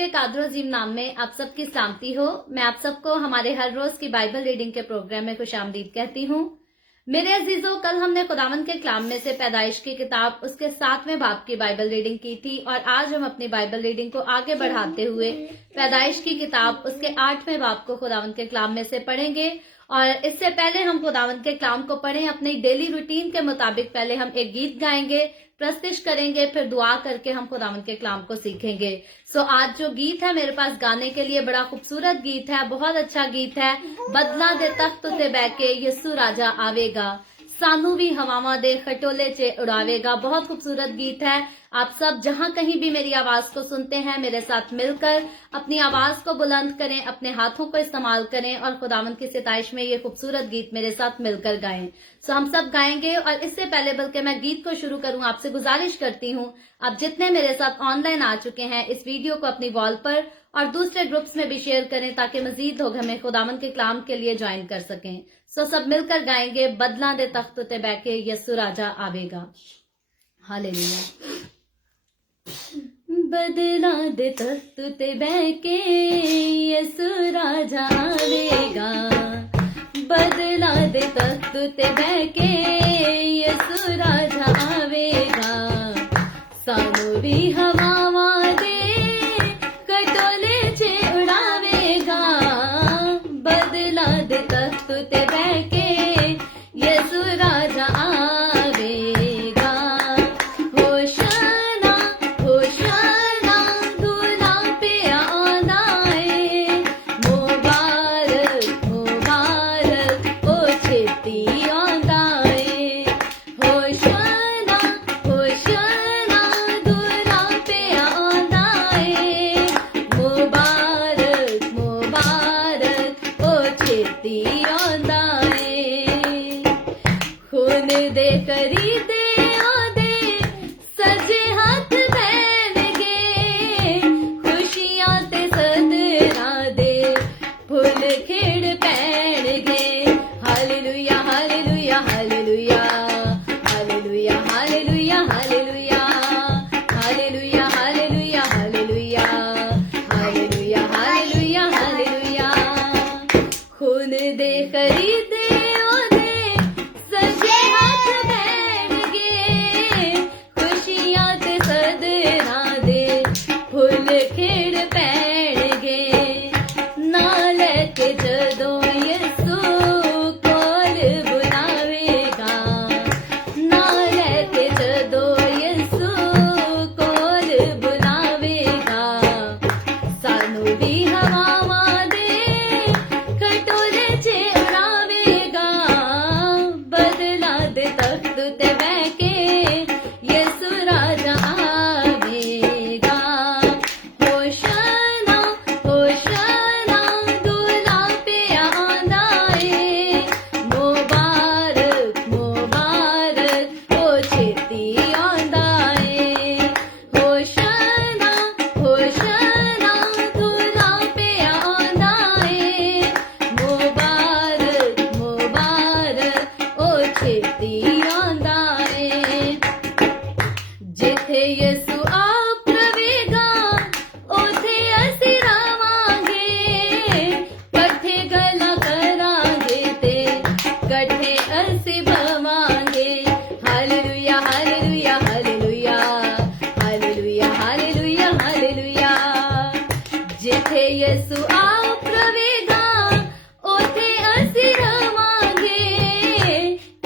के कादर अजीम नाम में आप सबकी सलामती हो। मैं आप सबको हमारे हर रोज की बाइबल रीडिंग के प्रोग्राम में खुशामदीद कहती हूँ। मेरे अजीजों, कल हमने खुदावंद के कलाम में से पैदाइश की किताब उसके 7वें बाब की बाइबल रीडिंग की थी और आज हम अपनी बाइबल रीडिंग को आगे बढ़ाते हुए पैदाइश की किताब उसके 8वें बाब को खुदावंद के कलाम में से पढ़ेंगे। और इससे पहले हम खुदावंद के कलाम को पढ़ें, अपनी डेली रूटीन के मुताबिक पहले हम एक गीत गाएंगे, प्रस्तुत करेंगे, फिर दुआ करके हम खुदावंद के कलाम को सीखेंगे। सो आज जो गीत है मेरे पास गाने के लिए बड़ा खूबसूरत गीत है, बहुत अच्छा गीत है। बदला दे तख्त ते बैके यस्सु राजा आवेगा, सानू भी हवावा दे खटोले चे उड़ावेगा। बहुत खूबसूरत गीत है। आप सब जहां कहीं भी मेरी आवाज को सुनते हैं, मेरे साथ मिलकर अपनी आवाज को बुलंद करें, अपने हाथों को इस्तेमाल करें और खुदावंद की सिताइश में ये खूबसूरत गीत मेरे साथ मिलकर गाएं। सो हम सब गाएंगे। और इससे पहले बल्कि मैं गीत को शुरू करूं, आपसे गुजारिश करती हूं, आप जितने मेरे साथ ऑनलाइन आ चुके हैं, इस वीडियो को अपनी वॉल पर और दूसरे ग्रुप्स में भी शेयर करें ताकि मजीद लोग हमें खुदावंद के कलाम के लिए ज्वाइन कर सकें। सो सब मिलकर गाएंगे, बदला दे तख्त ते बैके यस्सु राजा आवेगा। हालेलुया। बदला दे तख्त ते बैके यस्सु राजा आवेगा, बदला दे तख्त ते बैके यस्सु राजा आवेगा, सानू भी हवावा दे खटोले चे उड़ावेगा, बदला दे तख्त ते बैके यस्सु राजा आवेगा। होशाना होशाना दूल्हा पे आना है, मुबारक मुबारक ओ छेती आंदा है। होशाना होशाना दूल्हा पे आना है, मुबारक मुबारक ओ छेती आंदा है। खून दे खरीदे आदे सजे हाथ पहनगे, खुशियां ते सदरा दे फुल खेड़ पहनगे। Hallelujah hallelujah hallelujah hallelujah hallelujah hallelujah hallelujah hallelujah hallelujah hallelujah hallelujah hallelujah. खून दे खरीदे ओदे सजे हाथ पहनगे, खुशियां ते सदरा दे फुल खेड़ पहनगे। नाल के जदों यस्सु कोल बुलावेगा, नाल के जदों यस्सु कोल बुलावेगा, सानू भी हवावा दे खटोले चे उड़ावेगा, बदला दे तख्त ते बैके यस्सु राजा आवेगा। होशाना होशाना दूल्हा पे आंदा है, मुबारक मुबारक ओ छेती आंदा है। होशाना होशाना दूल्हा पे आंदा है, मुबारक मुबारक ओ छेती आंदा है। जिथे यस्सु आप रवेगा उथे असी रवांगे, कट्ठे गला करांगे ते कट्ठे असी भवांगे। Hallelujah hallelujah hallelujah hallelujah hallelujah hallelujah. जिथे यस्सु आप रवेगा उथे असी रवांगे,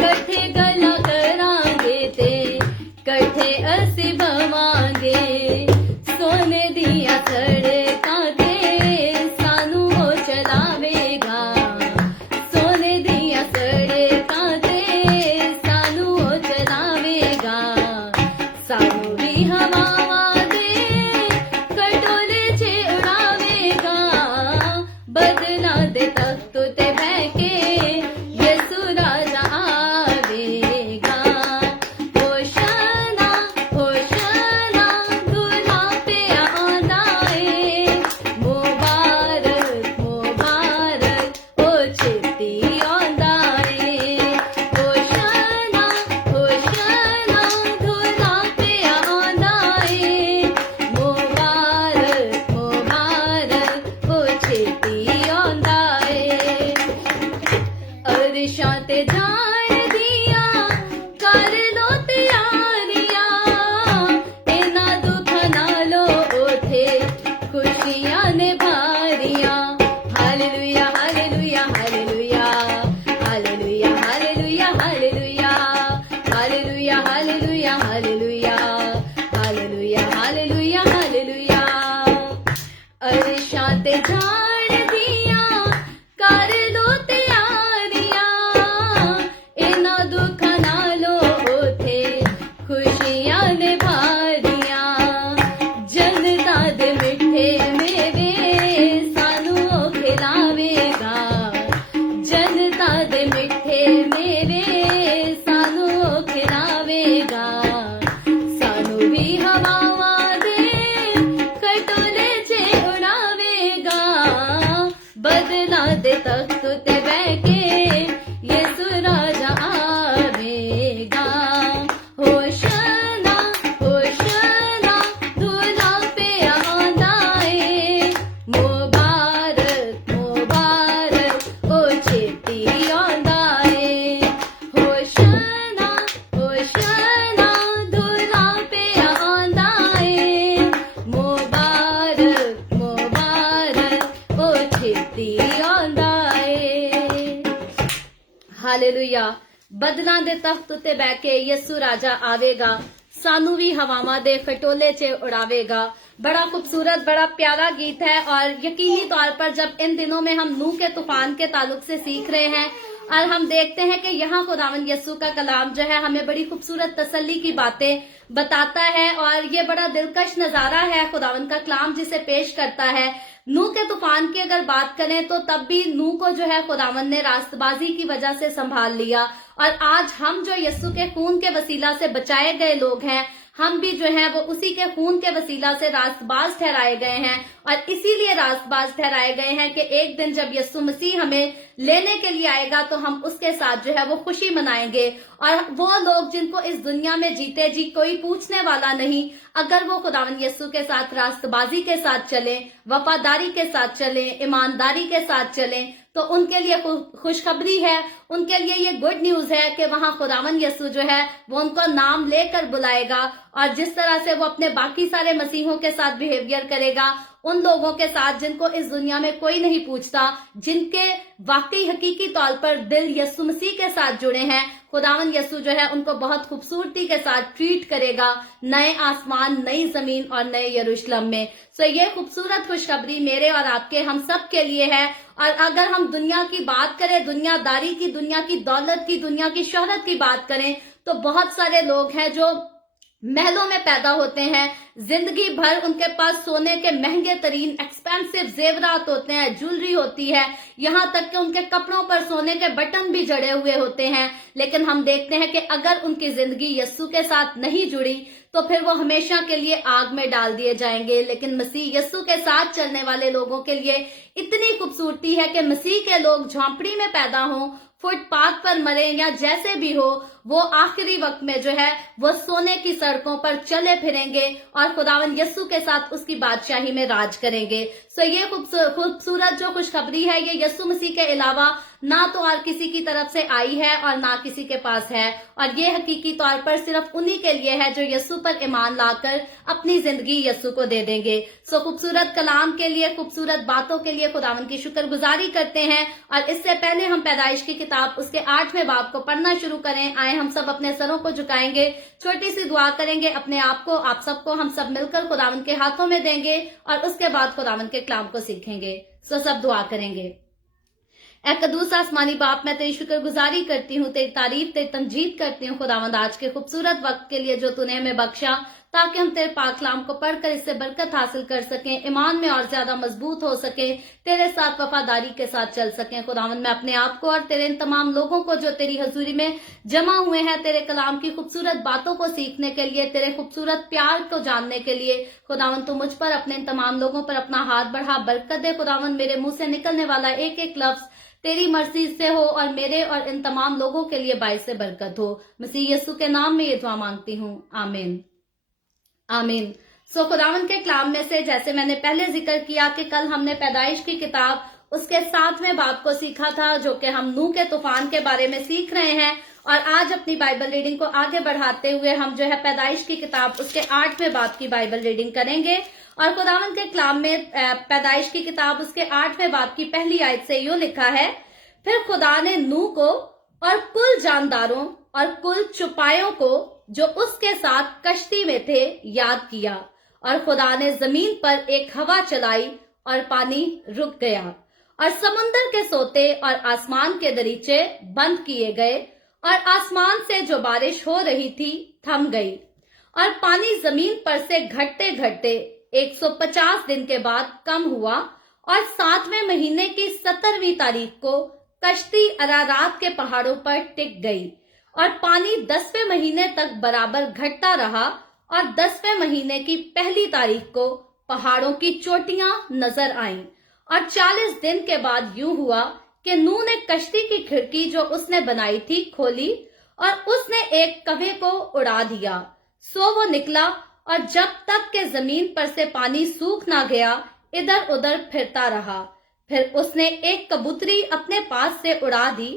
कट्ठे गला करांगे ते कट्ठे असी भवांगे। सोने दिया सड़कां ते सानू वो चलावेगा, सोने दिया सड़कां ते सानू वो चलावेगा, सानू भी हवावा दे खटोले चे उड़ावेगा, बदला दे तख्त ते बैके यस्सु राजा आवेगा। होशाना होशाना दूल्हा पे आंदा है, अरशां ते जाण दियां कर लो तैयारियां, इन्हां दुखां नालों उथे खुशियां ने भारियां, जनता दे मिठे मेवे सानू ओ खिलावेगा, जनता दे मिठे मेवे सानू ओ खिलावेगा, सानू भी हवावां दे खटोले च उड़ावेगा, बदला दे तख्त ते बैठे यीशु राजा आवेगा, होशना होशना दूल्हा पे आंदा है, मुबारक मुबारक ओ छेती आंदा है, होशना होशना दूल्हा पे आंदा है, मुबारक मुबारक ओ छेती आंदा है। ਹਾਲੇਲੂਇਆ। ਬਦਲਾਂ ਦੇ ਤਖਤ ਉੱਤੇ ਬਹਿ ਕੇ ਯਿਸੂ ਰਾਜਾ ਆਵੇਗਾ, ਸਾਨੂੰ ਵੀ ਹਵਾਵਾਂ ਦੇ ਖਟੋਲੇ 'ਚ उड़ावेगा। बड़ा खूबसूरत, बड़ा प्यारा गीत है। और यकीनी तौर पर जब इन दिनों में हम नूह के तूफान के ताल्लुक से सीख रहे हैं और हम देखते हैं कि यहाँ खुदावंद यीशु का कलाम जो है हमें बड़ी खूबसूरत तसल्ली की बातें बताता है, और ये बड़ा दिलकश नजारा है खुदावंद का कलाम जिसे पेश करता है। नूह के तूफान की अगर बात करें तो तब भी नूह को जो है खुदावंद ने रास्तबाजी की वजह से संभाल लिया, और आज हम जो यीशु के खून के वसीला से बचाए गए लोग हैं, हम भी जो है वो उसी के खून के वसीला से रास्तबाज ठहराए गए हैं, और इसीलिए रास्तबाज ठहराए गए हैं कि एक दिन जब यीशु मसीह हमें लेने के लिए आएगा तो हम उसके साथ जो है वो खुशी मनाएंगे। और वो लोग जिनको इस दुनिया में जीते जी कोई पूछने वाला नहीं, अगर वो खुदावंद यीशु के साथ रास्तबाजी के साथ चलें, वफादारी के साथ चलें, ईमानदारी के साथ चलें, तो उनके लिए खुशखबरी है, उनके लिए ये गुड न्यूज है कि वहां खुदावंद यीशु जो है वो उनको नाम लेकर बुलाएगा, और जिस तरह से वो अपने बाकी सारे मसीहों के साथ बिहेवियर करेगा, उन लोगों के साथ जिनको इस दुनिया में कोई नहीं पूछता, जिनके वाकई हकीकी तौर पर दिल यीशु मसीह के साथ जुड़े हैं, खुदावंद यीशु जो है उनको बहुत खूबसूरती के साथ ट्रीट करेगा, नए आसमान, नई जमीन और नए यरूशलेम में। सो ये खूबसूरत खुशखबरी मेरे और आपके, हम सब के लिए है। और अगर हम दुनिया की बात करें, दुनियादारी की, दुनिया की दौलत की, दुनिया की शोहरत की बात करें, तो बहुत सारे लोग हैं जो महलों में पैदा होते हैं, जिंदगी भर उनके पास सोने के महंगे तरीन एक्सपेंसिव जेवरात होते हैं, ज्वेलरी होती है, यहाँ तक कि उनके कपड़ों पर सोने के बटन भी जड़े हुए होते हैं, लेकिन हम देखते हैं कि अगर उनकी जिंदगी यीशु के साथ नहीं जुड़ी तो फिर वो हमेशा के लिए आग में डाल दिए जाएंगे। लेकिन मसीह यीशु के साथ चलने वाले लोगों के लिए इतनी खूबसूरती है कि मसीह के लोग झोंपड़ी में पैदा हों, फुटपाथ पर मरे या जैसे भी हो, वो आखिरी वक्त में जो है वो सोने की सड़कों पर चले फिरेंगे और खुदावंद यीशु के साथ उसकी बादशाही में राज करेंगे। सो ये खूबसूरत जो खुशखबरी है, ये यीशु मसीह के अलावा ना तो और किसी की तरफ से आई है और ना किसी के पास है, और ये हकीकी तौर पर सिर्फ उन्हीं के लिए है जो यीशु पर ईमान लाकर अपनी जिंदगी यीशु को दे देंगे। सो खूबसूरत कलाम के लिए, खूबसूरत बातों के लिए खुदावंद की शुक्रगुजारी करते हैं। और इससे पहले हम पैदाइश की किताब उसके 8वें बाब को पढ़ना शुरू करें, आए हम सब अपने सरों को झुकाएंगे, छोटी सी दुआ करेंगे, अपने आप को, आप सबको हम सब मिलकर खुदावंद के हाथों में देंगे और उसके बाद खुदावंद के कलाम को सीखेंगे। सो सब दुआ करेंगे। ऐ कदूस आसमानी बाप, मैं तेरी शुक्रगुजारी करती हूँ, तेरी तारीफ, तेरी तमजीद करती हूँ खुदावंद आज के खूबसूरत वक्त के लिए जो तूने हमें बख्शा, ताकि हम तेरे पाक कलाम को पढ़कर इससे बरकत हासिल कर सकें, ईमान में और ज्यादा मजबूत हो सके, तेरे साथ वफादारी के साथ चल सकें। खुदावंद मैं अपने आप को और तेरे इन तमाम लोगों को जो तेरी हजूरी में जमा हुए हैं, तेरे कलाम की खूबसूरत बातों को सीखने के लिए, तेरे खूबसूरत प्यार को जानने के लिए, खुदावंद तू मुझ पर, अपने इन तमाम लोगों पर अपना हाथ बढ़ा, बरकत दे। खुदावंद मेरे मुंह से निकलने वाला एक एक लफ्ज तेरी मर्जी से हो और मेरे और इन तमाम लोगों के लिए बाइस से बरकत हो। मसीह यीशु के नाम में ये दुआ मांगती हूँ, आमीन आमीन। सो खुदावंद के कलाम में से, जैसे मैंने पहले जिक्र किया कि कल हमने पैदाइश की किताब उसके 7वें बाब को सीखा था, जो कि हम नूह के तूफान के बारे में सीख रहे हैं। और आज अपनी बाइबल रीडिंग को आगे बढ़ाते हुए हम जो है पैदाइश की किताब उसके 8वें बाब की बाइबल रीडिंग करेंगे। और खुदावंद के कलाम में पैदाइश की किताब उसके 8वें बाब की पहली आयत से यूं लिखा है, फिर खुदा ने नूह को और कुल जानदारों और कुल चुपायों को जो उसके साथ कश्ती में थे याद किया, और खुदा ने जमीन पर एक हवा चलाई और पानी रुक गया और समुद्र के सोते और आसमान के दरीचे बंद किए गए और आसमान से जो बारिश हो रही थी थम गई और पानी जमीन पर से घटते घटते 150 दिन के बाद कम हुआ और 7वें महीने की 17वीं तारीख को कश्ती अरारात के पहाड़ों पर टिक गई और पानी 10वें महीने तक बराबर घटता रहा और 10वें महीने की पहली तारीख को पहाड़ों की चोटियां नजर आईं और 40 दिन के बाद यूं हुआ कि नूह ने कश्ती की खिड़की जो उसने बनाई थी खोली और उसने एक कवे को उड़ा दिया। सो वो निकला और जब तक के जमीन पर से पानी सूख ना गया इधर उधर फिरता रहा। फिर उसने एक कबूतरी अपने पास से उड़ा दी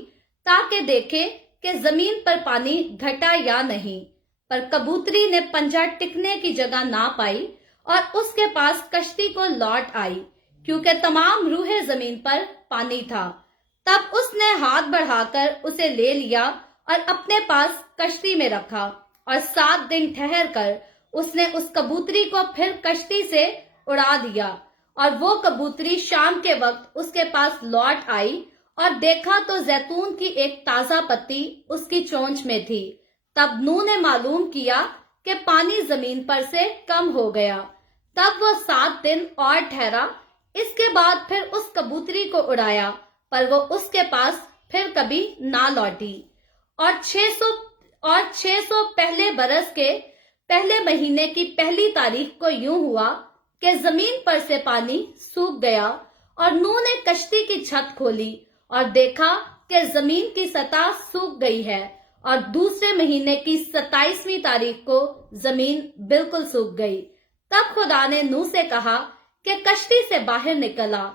ताकि देखे कि जमीन पर पानी घटा या नहीं, पर कबूतरी ने पंजा टिकने की जगह ना पाई और उसके पास कश्ती को लौट आई क्योंकि तमाम रूहे जमीन पर पानी था। तब उसने हाथ बढ़ाकर उसे ले लिया और अपने पास कश्ती में रखा और 7 दिन ठहर कर उसने उस कबूतरी को फिर कश्ती से उड़ा दिया और वो कबूतरी शाम के वक्त उसके पास लौट आई और देखा तो जैतून की एक ताजा पत्ती उसकी चोंच में थी। तब नूह ने मालूम किया कि पानी जमीन पर से कम हो गया। तब वो 7 दिन और ठहरा। इसके बाद फिर उस कबूतरी को उड़ाया पर वो उसके पास फिर कभी ना लौटी। और 600 पहले बरस के पहले महीने की पहली तारीख को यूं हुआ कि जमीन पर से पानी सूख गया और नूह ने कश्ती की छत खोली और देखा कि जमीन की सतह सूख गई है और दूसरे महीने की 27वीं तारीख को जमीन बिल्कुल सूख गई। तब खुदा ने नूह से कहा कि कश्ती से बाहर निकल आ,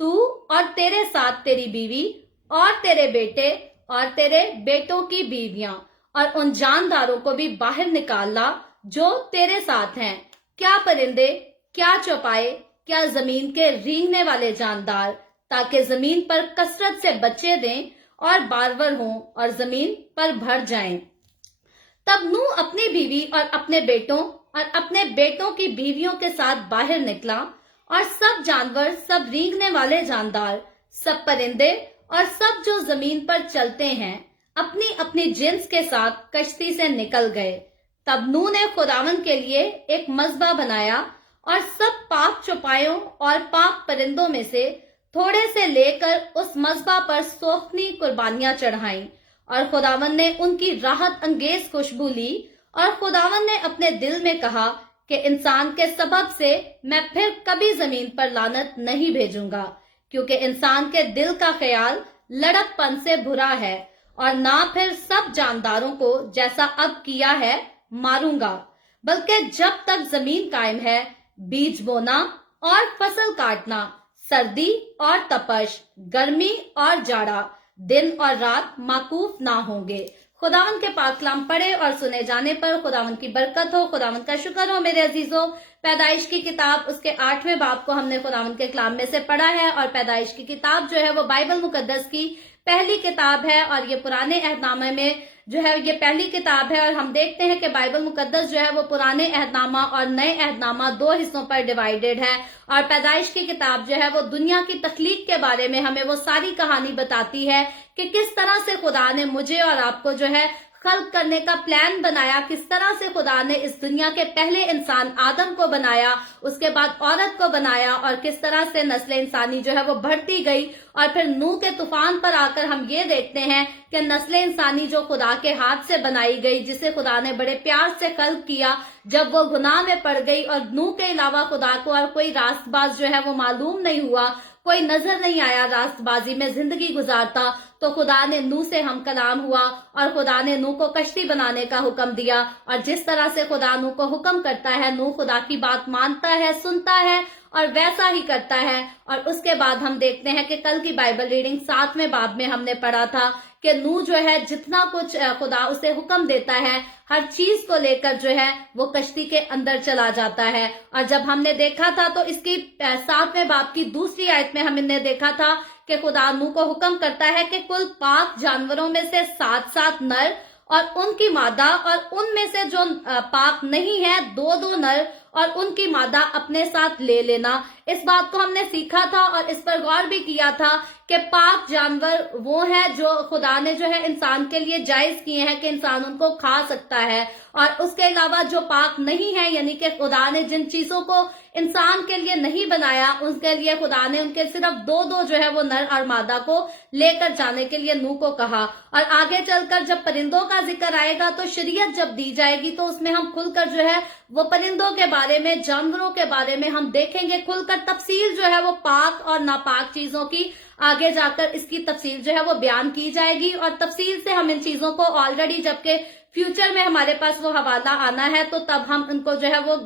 तू और तेरे साथ तेरी बीवी और तेरे बेटे और तेरे बेटों की बीवियां और उन जानदारों को भी बाहर निकाल ला जो तेरे साथ हैं, क्या परिंदे, क्या चौपाए, क्या जमीन के रेंगने वाले जानदार, ताकि जमीन पर कसरत से बच्चे दें और बारवर हों और जमीन पर भर जाएं। तब नूह अपनी बीवी और अपने बेटों और अपने बेटों की बीवियों के साथ बाहर निकला और सब जानवर, सब रेंगने वाले जानदार, सब परिंदे और सब जो जमीन पर चलते हैं अपनी अपनी जिन्स के साथ कश्ती से निकल गए। तब नूह ने खुदावन के लिए एक मज़बा बनाया और सब पाक चौपायों और पाक परिंदों में से थोड़े से लेकर उस मज़बा पर सोखनी कुर्बानियां चढ़ाईं और खुदावन ने उनकी राहत अंगेज खुशबू ली। और खुदावन ने अपने दिल में कहा कि इंसान के सबब से मैं फिर कभी जमीन पर लानत नहीं भेजूंगा, क्योंकि इंसान के दिल का ख्याल लड़कपन से बुरा है और ना फिर सब जानदारों को जैसा अब किया है मारूंगा, बल्कि जब तक जमीन कायम है बीज बोना और फसल काटना, सर्दी और तपश, गर्मी और जाड़ा, दिन और रात माकूफ ना होंगे। खुदावन के पाक कलाम पढ़े और सुने जाने पर खुदावन की बरकत हो। खुदावन का शुक्र हो मेरे अजीजों। पैदाइश की किताब उसके 8वें बाब को हमने खुदावन के कलाम में से पढ़ा है और पैदाइश की किताब जो है वो बाइबल मुकद्दस की पहली किताब है और ये पुराने अहदनामे में जो है ये पहली किताब है। और हम देखते हैं कि बाइबल मुकद्दस जो है वो पुराने अहदनामा और नए अहदनामा 2 हिस्सों पर डिवाइडेड है। और पैदाइश की किताब जो है वो दुनिया की तख्लीक के बारे में हमें वो सारी कहानी बताती है कि किस तरह से खुदा ने मुझे और आपको जो है खल्क करने का प्लान बनाया, किस तरह से खुदा ने इस दुनिया के पहले इंसान आदम को बनाया, उसके बाद औरत को बनाया और किस तरह से नस्ल इंसानी जो है वो बढ़ती गई। और फिर नूह के तूफान पर आकर हम ये देखते हैं कि नस्ल इंसानी जो खुदा के हाथ से बनाई गई, जिसे खुदा ने बड़े प्यार से खल्क किया, जब वो गुनाह में पड़ गई और नूह के अलावा खुदा को और कोई रास्तबाज जो है वो मालूम नहीं हुआ, कोई नजर नहीं आया रास्तबाजी में जिंदगी गुजारता, तो खुदा ने नूह से हम कलाम हुआ और खुदा ने नूह को कश्ती बनाने का हुक्म दिया। और जिस तरह से खुदा नूह को हुक्म करता है, नूह खुदा की बात मानता है, सुनता है और वैसा ही करता है। और उसके बाद हम देखते हैं कि कल की बाइबल रीडिंग 7वें बाब में हमने पढ़ा था कि नूह जो है जितना कुछ खुदा उसे हुक्म देता है हर चीज को लेकर जो है वो कश्ती के अंदर चला जाता है। और जब हमने देखा था तो इसकी 7वें बाब की दूसरी आयत में हमने देखा था कि खुदा नूह को हुक्म करता है कि कुल पाक जानवरों में से 7 नर और उनकी मादा और उनमें से जो पाक नहीं है 2 नर और उनकी मादा अपने साथ ले लेना। इस बात को हमने सीखा था और इस पर गौर भी किया था कि पाक जानवर वो है जो खुदा ने जो है इंसान के लिए जायज किए हैं कि इंसान उनको खा सकता है, और उसके अलावा जो पाक नहीं है, यानी कि खुदा ने जिन चीजों को इंसान के लिए नहीं बनाया उसके लिए खुदा ने उनके सिर्फ दो दो जो है वो नर और मादा को लेकर जाने के लिए नूह को कहा। और आगे चलकर जब परिंदों का जिक्र आएगा तो शरीयत जब दी जाएगी तो उसमें हम खुलकर जो है वो परिंदों के बारे में, जानवरों के बारे में हम देखेंगे खुलकर। तफसील जो है वो पाक और नापाक चीजों की आगे जाकर इसकी तफसील जो है वो बयान की जाएगी, और तफसील से हम इन चीजों को ऑलरेडी जबकि फ्यूचर में हमारे पास वो हवाला आना है तो तब हम उनको जो है वो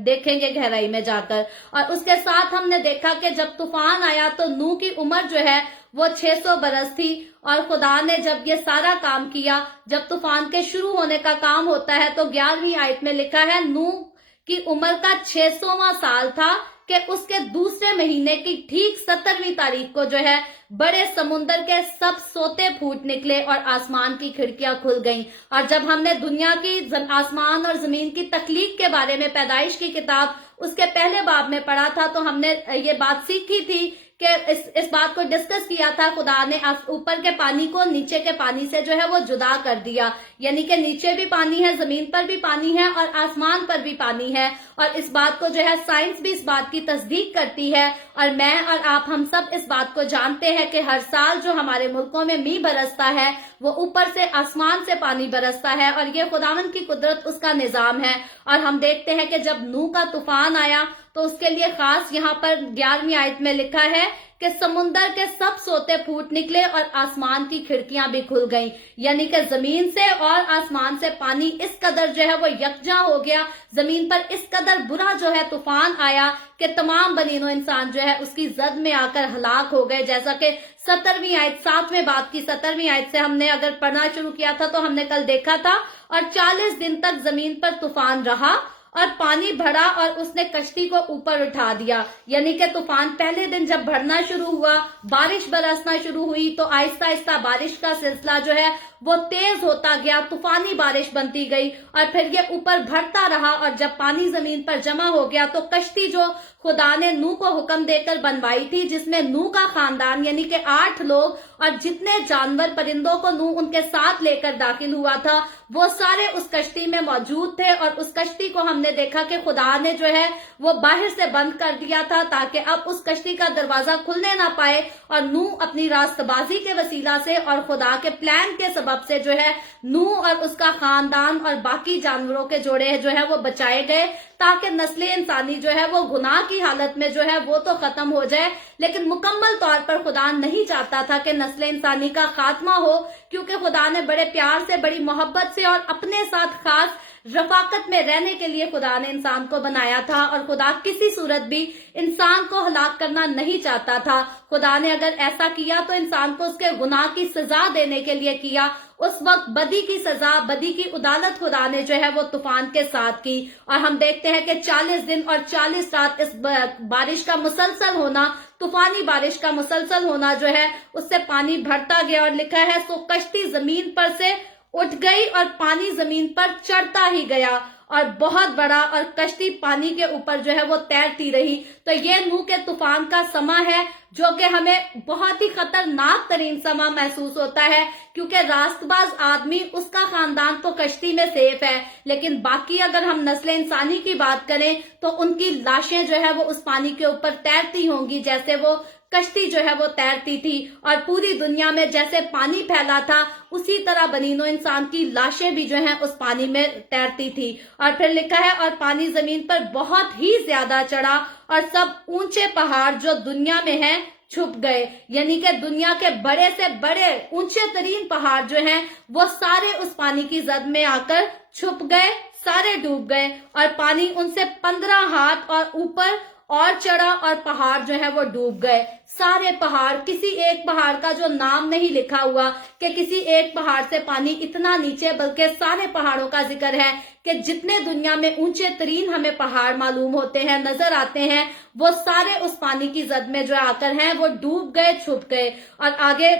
देखेंगे गहराई में जाकर। और उसके साथ हमने देखा कि जब तूफान आया तो नूह की उम्र जो है वो 600 बरस थी, और खुदा ने जब ये सारा काम किया, जब तूफान के शुरू होने का काम होता है तो 11वीं आयत में लिखा है नूह की उम्र का 600वां साल था कि उसके दूसरे महीने की ठीक 17वीं तारीख को जो है बड़े समुंदर के सब सोते फूट निकले और आसमान की खिड़कियां खुल गईं। और जब हमने दुनिया की आसमान और जमीन की तख्लीक के बारे में पैदाइश की किताब उसके पहले बाब में पढ़ा था तो हमने ये बात सीखी थी कि इस बात को डिस्कस किया था, खुदा ने ऊपर के पानी को नीचे के पानी से जो है वो जुदा कर दिया, यानी कि नीचे भी पानी है, जमीन पर भी पानी है और आसमान पर भी पानी है। और इस बात को जो है साइंस भी इस बात की तस्दीक करती है, और मैं और आप हम सब इस बात को जानते हैं कि हर साल जो हमारे मुल्कों में मींह बरसता है वो ऊपर से आसमान से पानी बरसता है, और ये खुदावन की कुदरत, उसका निजाम है। और हम देखते हैं कि जब नूह का तूफान आया तो उसके लिए खास यहाँ पर 11वीं आयत में लिखा है कि समुंदर के सब सोते फूट निकले और आसमान की खिड़कियां भी खुल गईं, यानी कि जमीन से और आसमान से पानी इस कदर जो है वो यकजा हो गया, जमीन पर इस कदर बुरा जो है तूफान आया कि तमाम बनीनो इंसान जो है उसकी जद में आकर हलाक हो गए। जैसा कि 17वीं आयत 7वें बाब की 17वीं आयत से हमने अगर पढ़ना शुरू किया था तो हमने कल देखा था, और 40 दिन तक जमीन पर तूफान रहा और पानी भरा और उसने कश्ती को ऊपर उठा दिया। यानी कि तूफान पहले दिन जब भरना शुरू हुआ, बारिश बरसना शुरू हुई तो आहिस्ता आहिस्ता बारिश का सिलसिला जो है वो तेज होता गया, तूफानी बारिश बनती गई और फिर ये ऊपर भरता रहा। और जब पानी जमीन पर जमा हो गया तो कश्ती जो खुदा ने नूह को हुक्म देकर बनवाई थी, जिसमें नूह का खानदान यानी कि 8 लोग और जितने जानवर परिंदों को नूह उनके साथ लेकर दाखिल हुआ था वो सारे उस कश्ती में मौजूद थे। और उस कश्ती को हमने देखा कि खुदा ने जो है वो बाहर से बंद कर दिया था ताकि अब उस कश्ती का दरवाजा खुलने ना पाए, और नूह अपनी रास्तबाजी के वसीला से और खुदा के प्लान के सबब से जो है नूह और उसका खानदान और बाकी जानवरों के जोड़े जो है वो बचाए गए, ताकि नस्ल इंसानी जो है वो गुनाह की हालत में जो है वो तो खत्म हो जाए, लेकिन मुकम्मल तौर पर खुदा नहीं चाहता था कि नस्ल इंसानी का खात्मा हो, क्योंकि खुदा ने बड़े प्यार से, बड़ी मोहब्बत से और अपने साथ खास रफाकत में रहने के लिए खुदा ने इंसान को बनाया था। और खुदा किसी सूरत भी इंसान को हलाक करना नहीं चाहता था। खुदा ने अगर ऐसा किया तो इंसान को उसके गुनाह की सजा देने के लिए किया। उस वक्त बदी की सजा, बदी की उदालत खुदा ने जो है वो तूफान के साथ की। और हम देखते हैं कि 40 दिन और 40 रात इस बारिश का मुसलसल होना, तूफानी बारिश का मुसलसल होना जो है उससे पानी भरता गया। और लिखा है सो कश्ती जमीन पर से उठ गई और पानी जमीन पर चढ़ता ही गया और बहुत बड़ा, और कश्ती पानी के ऊपर जो है वो तैरती रही। तो ये नूह के तूफान का समा है जो कि हमें बहुत ही खतरनाक तरीन समा महसूस होता है, क्योंकि रास्तबाज आदमी, उसका खानदान तो कश्ती में सेफ है, लेकिन बाकी अगर हम नस्ल इंसानी की बात करें तो उनकी लाशें जो है वो उस पानी के ऊपर तैरती होंगी जैसे वो कश्ती जो है वो तैरती थी। और पूरी दुनिया में जैसे पानी फैला था उसी तरह बनीनो इंसान की लाशें भी जो हैं उस पानी में तैरती थी। और फिर लिखा है और पानी जमीन पर बहुत ही ज्यादा चढ़ा और सब ऊंचे पहाड़ जो दुनिया में हैं छुप गए, यानी कि दुनिया के बड़े से बड़े ऊंचे तरीन पहाड़ जो हैं वो सारे उस पानी की जद में आकर छुप गए, सारे डूब गए। और पानी उनसे 15 हाथ और ऊपर और चढ़ा और पहाड़ जो है वो डूब गए, सारे पहाड़। किसी एक पहाड़ का जो नाम नहीं लिखा हुआ कि किसी एक पहाड़ से पानी इतना नीचे, बल्कि सारे पहाड़ों का जिक्र है कि जितने दुनिया में ऊंचे तरीन हमें पहाड़ मालूम होते हैं, नजर आते हैं, वो सारे उस पानी की जद में जो आकर हैं वो डूब गए, छुप गए। और आगे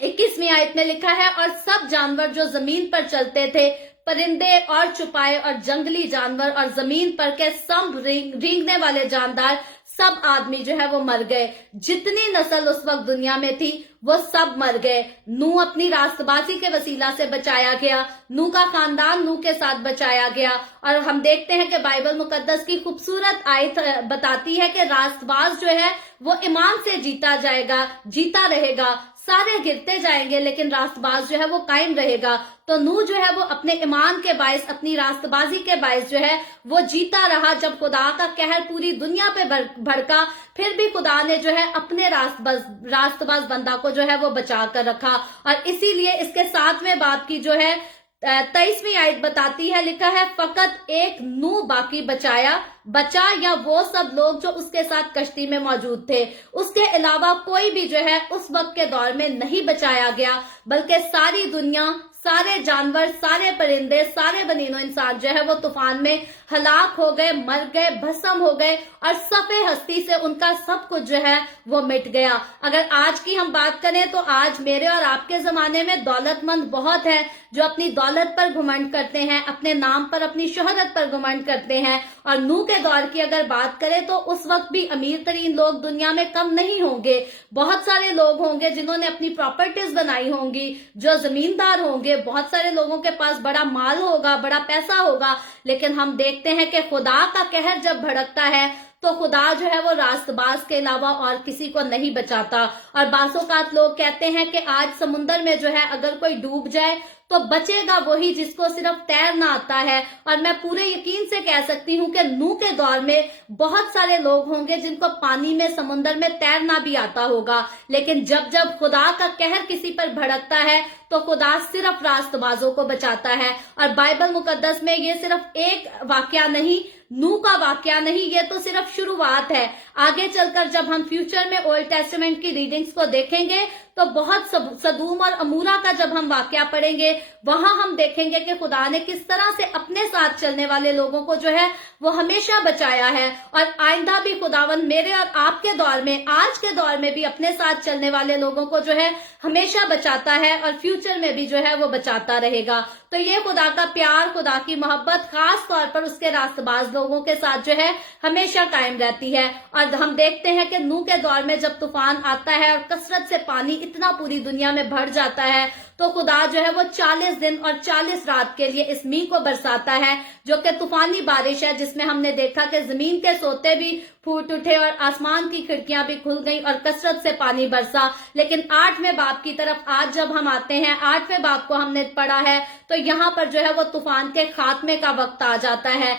21वीं आयत में लिखा है और सब जानवर जो जमीन पर चलते थे परिंदे और चुपाए और जंगली जानवर और जमीन पर के सब रेंगने वाले जानदार, सब आदमी जो है वो मर गए। जितनी नस्ल उस वक्त दुनिया में थी वो सब मर गए। नूह अपनी रास्तबाजी के वसीला से बचाया गया, नूह का खानदान नूह के साथ बचाया गया। और हम देखते हैं कि बाइबल मुकद्दस की खूबसूरत आयत बताती है कि रास्तबाज जो है वो ईमान से जीता जाएगा, जीता रहेगा। सारे गिरते जाएंगे लेकिन रास्तबाज जो है वो कायम रहेगा। तो नूह जो है वो अपने ईमान के बायस, अपनी रास्तबाजी के बायस जो है वो जीता रहा। जब खुदा का कहर पूरी दुनिया पे भड़का, फिर भी खुदा ने जो है अपने रास्तबाज बंदा को जो है वो बचा कर रखा। और इसीलिए इसके 7वें बाब की जो है 23वीं आयत बताती है, लिखा है, फकत एक नूह बाकी बचा या वो सब लोग जो उसके साथ कश्ती में मौजूद थे। उसके अलावा कोई भी जो है उस वक्त के दौर में नहीं बचाया गया, बल्कि सारी दुनिया, सारे जानवर, सारे परिंदे, सारे बनीनो इंसान जो है वो तूफान में हलाक हो गए, मर गए, भस्म हो गए और सफे हस्ती से उनका सब कुछ जो है वो मिट गया। अगर आज की हम बात करें तो आज मेरे और आपके जमाने में दौलतमंद बहुत है जो अपनी दौलत पर घमंड करते हैं, अपने नाम पर, अपनी शोहरत पर घमंड करते हैं। और नूह के दौर की अगर बात करें तो उस वक्त भी अमीर तरीन लोग दुनिया में कम नहीं होंगे। बहुत सारे लोग होंगे जिन्होंने अपनी प्रॉपर्टीज बनाई होंगी, जो जमींदार होंगे, बहुत सारे लोगों के पास बड़ा माल होगा, बड़ा पैसा होगा। लेकिन हम देखते हैं कि खुदा का कहर जब भड़कता है तो खुदा जो है वो रास्तबाज के अलावा और किसी को नहीं बचाता। और बासोकात लोग कहते हैं कि आज समुंदर में जो है अगर कोई डूब जाए तो बचेगा वही जिसको सिर्फ तैरना आता है। और मैं पूरे यकीन से कह सकती हूँ कि नूह के दौर में बहुत सारे लोग होंगे जिनको पानी में, समुंदर में तैरना भी आता होगा। लेकिन जब जब खुदा का कहर किसी पर भड़कता है तो खुदा सिर्फ रास्तबाजों को बचाता है। और बाइबल मुकद्दस में ये सिर्फ एक वाकया नहीं, नूह का वाकया नहीं, ये तो सिर्फ शुरुआत है। आगे चलकर जब हम फ्यूचर में ओल्ड टेस्टामेंट की रीडिंग्स को देखेंगे तो बहुत सदूम और अमूरा का जब हम वाकया पढ़ेंगे वहां हम देखेंगे कि खुदा ने किस तरह से अपने साथ चलने वाले लोगों को जो है वो हमेशा बचाया है। और आइंदा भी खुदावन मेरे और आपके दौर में, आज के दौर में भी अपने साथ चलने वाले लोगों को जो है हमेशा बचाता है और फ्यूचर में भी जो है वो बचाता रहेगा। तो ये खुदा का प्यार, खुदा की मोहब्बत खास तौर पर उसके रास्तबाज लोगों के साथ जो है हमेशा कायम रहती है। और हम देखते हैं कि नूह के दौर में जब तूफान आता है और कसरत से पानी इतना पूरी दुनिया में भर जाता है तो खुदा जो है वो 40 दिन और 40 रात के लिए इस मींह को बरसाता है, जो कि तूफानी बारिश है, जिसमें हमने देखा कि जमीन के सोते भी फूट उठे और आसमान की खिड़कियां भी खुल गईं और कसरत से पानी बरसा। लेकिन 8वें बाब की तरफ आज जब हम आते हैं, 8वें बाब को हमने पढ़ा है तो यहाँ पर जो है वो तूफान के खात्मे का वक्त आ जाता है।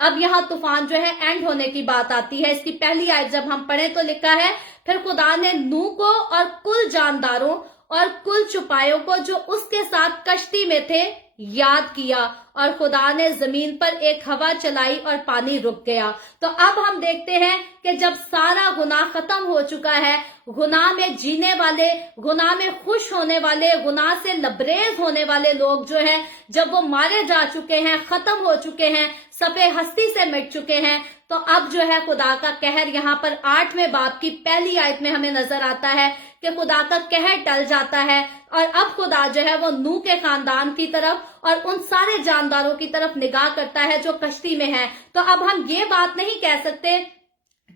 अब यहाँ तूफान जो है एंड होने की बात आती है। इसकी पहली आयत जब हम पढ़ें तो लिखा है, फिर खुदा ने नूह को और कुल जानदारों और कुल चुपायों को जो उसके साथ कश्ती में थे याद किया, और खुदा ने जमीन पर एक हवा चलाई और पानी रुक गया। तो अब हम देखते हैं कि जब सारा गुनाह खत्म हो चुका है, गुनाह में जीने वाले, गुनाह में खुश होने वाले, गुनाह से लबरेज होने वाले लोग जो हैं, जब वो मारे जा चुके हैं, खत्म हो चुके हैं, सफे हस्ती से मिट चुके हैं, तो अब जो है खुदा का कहर यहाँ पर 8वें बाब की पहली आयत में हमें नजर आता है कि खुदा का कहर टल जाता है। और अब खुदा जो है वो नूह के खानदान की तरफ और उन सारे जानदारों की तरफ निगाह करता है जो कश्ती में है। तो अब हम ये बात नहीं कह सकते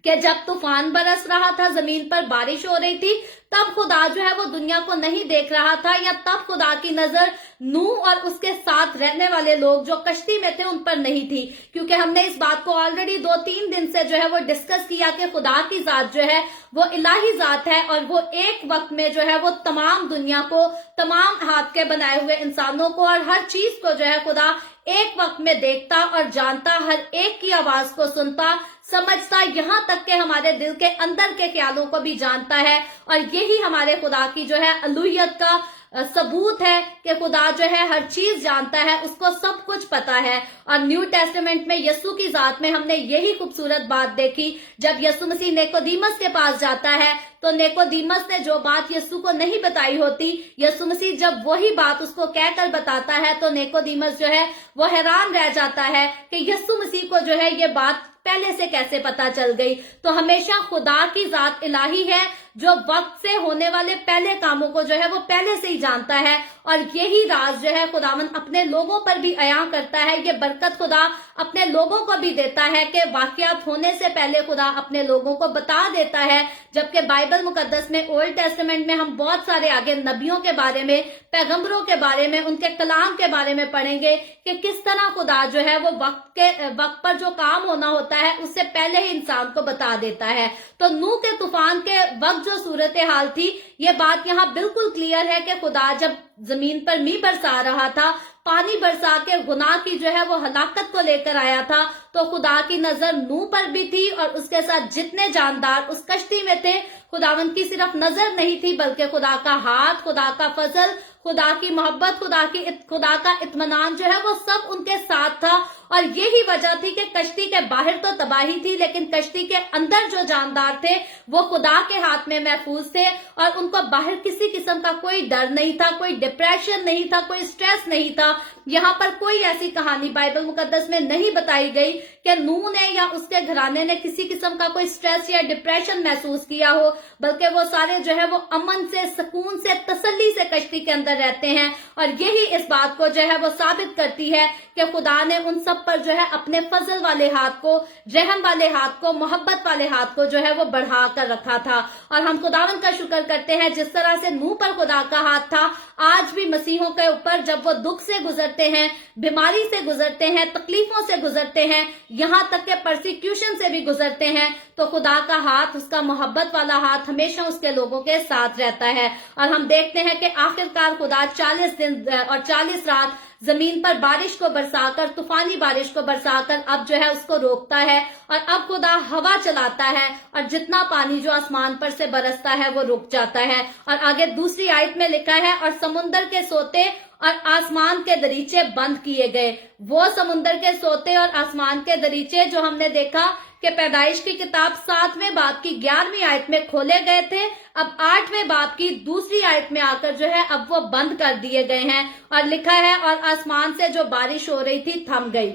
कि जब तूफान बरस रहा था, जमीन पर बारिश हो रही थी, तब खुदा जो है वो दुनिया को नहीं देख रहा था, या तब खुदा की नजर नूह और उसके साथ रहने वाले लोग जो कश्ती में थे उन पर नहीं थी। क्योंकि हमने इस बात को ऑलरेडी 2-3 दिन से जो है वो डिस्कस किया कि खुदा की जात जो है वो इलाही जात है और वो एक वक्त में जो है वो तमाम दुनिया को, तमाम हाथ के बनाए हुए इंसानों को और हर चीज को जो है खुदा एक वक्त में देखता और जानता, हर एक की आवाज को सुनता, समझता, यहाँ तक के हमारे दिल के अंदर के ख्यालों को भी जानता है। और यही हमारे खुदा की जो है अलूहियत का सबूत है कि खुदा जो है हर चीज जानता है, उसको सब कुछ पता है। और न्यू टेस्टामेंट में यीशु की जात में हमने यही खूबसूरत बात देखी। जब यीशु मसीह निकोदेमुस के पास जाता है तो निकोदेमुस ने जो बात यीशु को नहीं बताई होती, यीशु मसीह जब वही बात उसको कहकर बताता है तो निकोदेमुस जो है वो हैरान रह जाता है कि यीशु मसीह को जो है ये बात पहले से कैसे पता चल गई। तो हमेशा खुदा की जात इलाही है जो वक्त से होने वाले पहले कामों को जो है वो पहले से ही जानता है और यही राज जो है खुदावंद अपने लोगों पर भी अया करता है। ये बरकत खुदा अपने लोगों को भी देता है कि वाकयात होने से पहले खुदा अपने लोगों को बता देता है। जबकि बाइबल मुकद्दस में ओल्ड टेस्टामेंट में हम बहुत सारे आगे नबियों के बारे में, पैगंबरों के बारे में, उनके कलाम के बारे में पढ़ेंगे कि किस तरह खुदा जो है वो वक्त पर जो काम होना होता है उससे पहले ही इंसान को बता देता है। तो नूह के तूफान के वक्त जो सूरत हाल थी, ये बात यहाँ बिल्कुल क्लियर है कि खुदा जब जमीन पर मींह बरसा रहा था, पानी बरसा के गुनाह की जो है वो हलाकत को लेकर आया था, तो खुदा की नजर नूह पर भी थी और उसके साथ जितने जानदार उस कश्ती में थे, खुदावंद की सिर्फ नजर नहीं थी बल्कि खुदा का हाथ, खुदा का फजल, खुदा की मोहब्बत, खुदा का इत्मीनान जो है वो सब उनके साथ था। और यही वजह थी कि कश्ती के बाहर तो तबाही थी, लेकिन कश्ती के अंदर जो जानदार थे वो खुदा के हाथ में महफूज थे और उनको बाहर किसी किस्म का कोई डर नहीं था, कोई डिप्रेशन नहीं था, कोई स्ट्रेस नहीं था। यहाँ पर कोई ऐसी कहानी बाइबल मुकद्दस में नहीं बताई गई कि नूह ने या उसके घराने ने किसी किस्म का कोई स्ट्रेस या डिप्रेशन महसूस किया हो, बल्कि वो सारे जो है वो अमन से, सुकून से, तसल्ली से कश्ती के अंदर रहते हैं। और यही इस बात को जो है वो साबित करती है कि खुदा ने उन सब पर जो है अपने फजल वाले हाथ को, रहम वाले हाथ को, मोहब्बत वाले हाथ को जो है वो बढ़ा कर रखा था। और हम खुदावंद का शुक्र करते हैं, जिस तरह से नूह पर खुदा का हाथ था, आज भी मसीहों के ऊपर जब वो दुख से गुजरते हैं, बीमारी से गुजरते हैं, तकलीफों से गुजरते हैं, यहाँ तक के परसिक्यूशन से भी गुजरते हैं, तो खुदा का हाथ, उसका मोहब्बत वाला हाथ हमेशा उसके लोगों के साथ रहता है। और हम देखते हैं कि आखिरकार खुदा 40 दिन और 40 रात जमीन पर बारिश को बरसाकर, तूफानी बारिश को बरसाकर अब जो है उसको रोकता है और अब खुदा हवा चलाता है और जितना पानी जो आसमान पर से बरसता है वो रुक जाता है। और आगे दूसरी आयत में लिखा है, और समुद्र के सोते और आसमान के दरीचे बंद किए गए। वो समुद्र के सोते और आसमान के दरीचे जो हमने देखा कि पैदाइश की किताब 7वें बाब की 11वीं आयत में खोले गए थे, अब 8वें बाब की दूसरी आयत में आकर जो है अब वो बंद कर दिए गए हैं। और लिखा है, और आसमान से जो बारिश हो रही थी थम गई।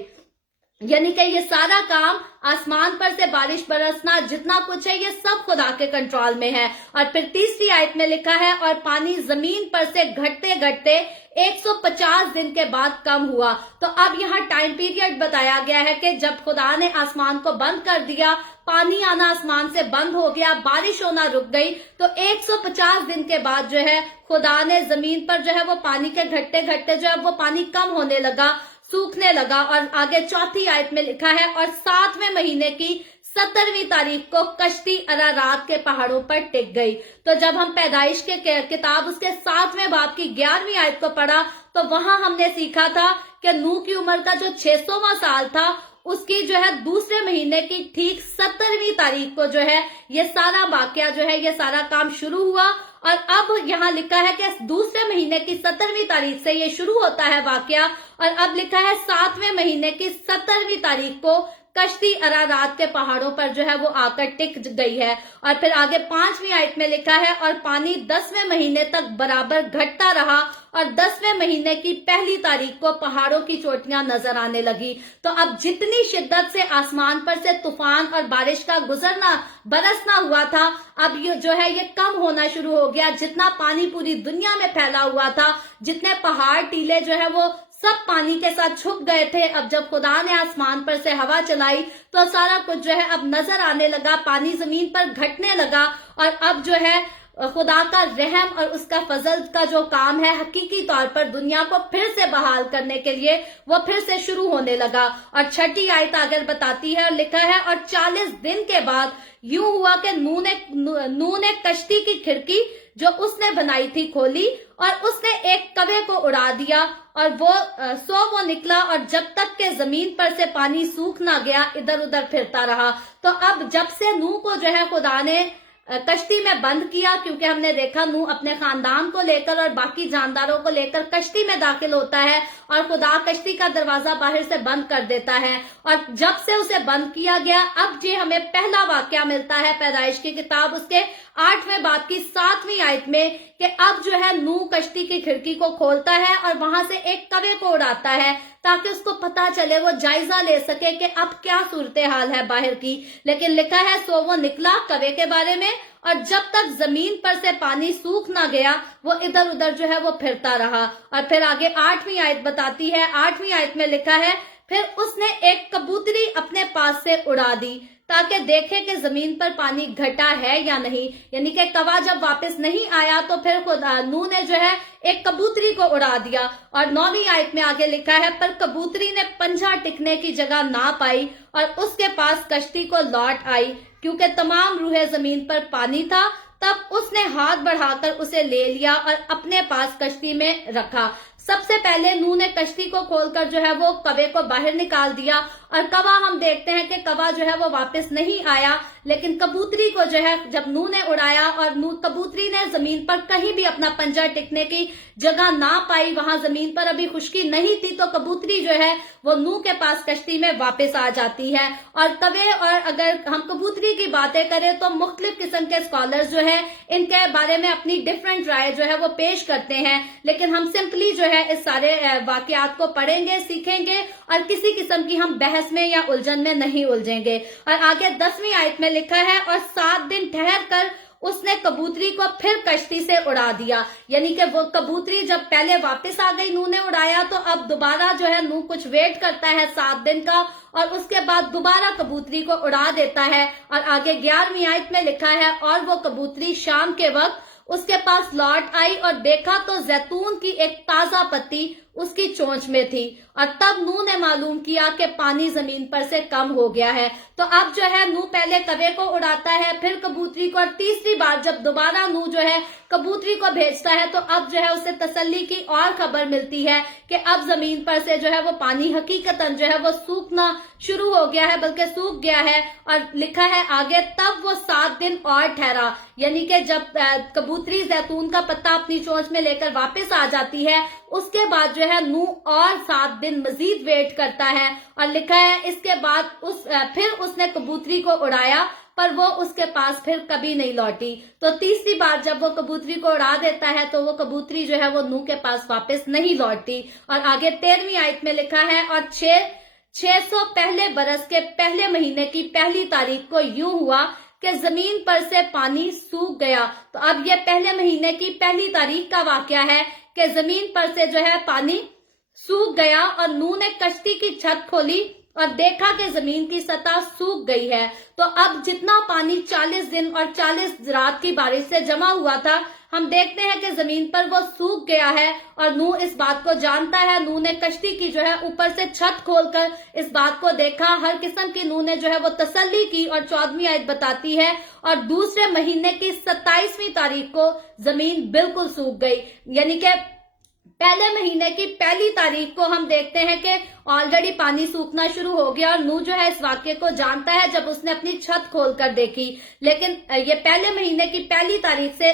यानी कि ये सारा काम, आसमान पर से बारिश बरसना, जितना कुछ है, ये सब खुदा के कंट्रोल में है। और फिर तीसरी आयत में लिखा है, और पानी जमीन पर से घटते घटते 150 दिन के बाद कम हुआ। तो अब यहाँ टाइम पीरियड बताया गया है कि जब खुदा ने आसमान को बंद कर दिया, पानी आना आसमान से बंद हो गया, बारिश होना रुक गई, तो 150 दिन के बाद जो है खुदा ने जमीन पर जो है वो पानी के घटते घटते जो है वो पानी कम होने लगा, सूखने लगा। और आगे चौथी आयत में लिखा है, और 7वें महीने की 17वीं तारीख को कश्ती अरारात के पहाड़ों पर टिक गई। तो जब हम पैदाइश के किताब उसके 7वें बाब की 11वीं आयत को पढ़ा, तो वहां हमने सीखा था कि नूह की उम्र का जो 600वां साल था, उसकी जो है दूसरे महीने की ठीक 17वीं तारीख को जो है ये सारा वाकया जो है, ये सारा काम शुरू हुआ। और अब यहाँ लिखा है कि दूसरे महीने की 17वीं तारीख से ये शुरू होता है वाकया, और अब लिखा है 7वें महीने की 17वीं तारीख को कश्ती अरारात के पहाड़ों पर जो है वो आकर टिक गई है। और फिर आगे 5वीं आयत में लिखा है, और पानी 10वें महीने तक बराबर घटता रहा, और 10वें महीने की पहली तारीख को पहाड़ों की चोटियां नजर आने लगी। तो अब जितनी शिद्दत से आसमान पर से तूफान और बारिश का बरसना हुआ था, अब ये जो है ये कम होना शुरू हो गया। जितना पानी पूरी दुनिया में फैला हुआ था, जितने पहाड़ टीले जो है वो सब पानी के साथ छुप गए थे, अब जब खुदा ने आसमान पर से हवा चलाई तो सारा कुछ जो है अब नजर आने लगा, पानी जमीन पर घटने लगा। और अब जो है खुदा का रहम और उसका फजल का जो काम है, हकीकी तौर पर दुनिया को फिर से बहाल करने के लिए वो फिर से शुरू होने लगा। और छठी आयत आगे बताती है, और लिखा है, और 40 दिन के बाद यूं हुआ कि नूह ने कश्ती की खिड़की जो उसने बनाई थी खोली, और उसने एक कवे को उड़ा दिया, और वो निकला, और जब तक के जमीन पर से पानी सूख ना गया इधर उधर फिरता रहा। तो अब जब से नूह को जो है खुदा ने कश्ती में बंद किया, क्योंकि हमने देखा नूह अपने खानदान को लेकर और बाकी जानदारों को लेकर कश्ती में दाखिल होता है, और खुदा कश्ती का दरवाजा बाहर से बंद कर देता है। और जब से उसे बंद किया गया, अब ये हमें पहला वाकया मिलता है पैदाइश की किताब उसके 8वें बाब की 7वीं आयत में, कि अब जो है नूह कश्ती की खिड़की को खोलता है और वहां से एक कवे को उड़ाता है, ताकि उसको पता चले, वो जायजा ले सके कि अब क्या सूरत हाल है बाहर की। लेकिन लिखा है, सो वो निकला कवे के बारे में, और जब तक जमीन पर से पानी सूख ना गया वो इधर उधर जो है वो फिरता रहा। और फिर आगे 8वीं आयत बताती है, 8वीं आयत में लिखा है, फिर उसने एक कबूतरी अपने पास से उड़ा दी ताकि देखे कि जमीन पर पानी घटा है या नहीं। यानी कि कौवा जब वापस नहीं आया तो फिर खुदा नूह ने जो है एक कबूतरी को उड़ा दिया। और 9वीं आयत में आगे लिखा है, पर कबूतरी ने पंजा टिकने की जगह ना पाई और उसके पास कश्ती को लौट आई, क्योंकि तमाम रूहे जमीन पर पानी था। तब उसने हाथ बढ़ाकर उसे ले लिया और अपने पास कश्ती में रखा। सबसे पहले नूह ने कश्ती को खोलकर जो है वो कौवे को बाहर निकाल दिया। और कौवा, हम देखते हैं कि कौवा जो है वो वापस नहीं आया, लेकिन कबूतरी को जो है जब नूह ने उड़ाया और कबूतरी ने जमीन पर कहीं भी अपना पंजा टिकने की जगह ना पाई, वहां जमीन पर अभी खुश्की नहीं थी, तो कबूतरी जो है वो नूह के पास कश्ती में वापस आ जाती है। और कौवे, और अगर हम कबूतरी की बातें करें तो मुख्तलिफ किस्म के स्कॉलर्स जो है इनके बारे में अपनी डिफरेंट राय जो है वो पेश करते हैं, लेकिन हम सिंपली जो है इस सारे वाकयात को पढ़ेंगे, सीखेंगे और किसी किस्म की हम बहस में या उलझन में नहीं उलझेंगे। और आगे 10वीं आयत में लिखा है, और 7 दिन ठहर कर उसने कबूतरी को फिर कश्ती से उड़ा दिया। यानी कि वो कबूतरी जब पहले वापस आ गई, नूह ने उड़ाया, तो अब दोबारा जो है नूह कुछ वेट करता है 7 दिन का और उसके बाद दोबारा कबूतरी को उड़ा देता है। और आगे 11वीं आयत में लिखा है, और वो कबूतरी शाम के वक्त उसके पास लौट आई और देखा तो जैतून की एक ताजा पत्ती उसकी चोंच में थी। और तब नूह ने मालूम किया कि पानी जमीन पर से कम हो गया है। तो अब जो है नूह पहले कौवे को उड़ाता है, फिर कबूतरी को, और तीसरी बार जब दोबारा नूह जो है कबूतरी को भेजता है तो अब जो है उसे तसल्ली की और खबर मिलती है कि अब जमीन पर से जो है वो पानी हकीकतन जो है वो सूखना शुरू हो गया है, बल्कि सूख गया है। और लिखा है आगे, तब वो 7 दिन और ठहरा। यानी कि जब कबूतरी जैतून का पत्ता अपनी चोंच में लेकर वापस आ जाती है, उसके बाद जो है नूह और 7 दिन मजीद वेट करता है। और लिखा है, इसके बाद फिर उसने कबूतरी को उड़ाया, पर वो उसके पास फिर कभी नहीं लौटी। तो तीसरी बार जब वो कबूतरी को उड़ा देता है तो वो कबूतरी जो है वो नूह के पास वापस नहीं लौटती। और आगे 13वीं आयत में लिखा है, और 600 पहले बरस के पहले महीने की पहली तारीख को यूं हुआ कि जमीन पर से पानी सूख गया। तो अब ये पहले महीने की पहली तारीख का वाकया है कि जमीन पर से जो है पानी सूख गया और नूह ने कश्ती की छत खोली और देखा कि जमीन की सतह सूख गई है। तो अब जितना पानी 40 दिन और 40 रात की बारिश से जमा हुआ था, हम देखते हैं कि जमीन पर वो सूख गया है। और नूह इस बात को जानता है। नूह ने कश्ती की जो है ऊपर से छत खोलकर इस बात को देखा, हर किस्म की नूह ने जो है वो तसल्ली की। और 14वीं आयत बताती है, और दूसरे महीने की 27वीं तारीख को जमीन बिल्कुल सूख गई। यानी कि पहले महीने की पहली तारीख को हम देखते हैं कि ऑलरेडी पानी सूखना शुरू हो गया। और नूह जो है इस वाक्य को जानता है जब उसने अपनी छत खोलकर देखी। लेकिन ये पहले महीने की पहली तारीख से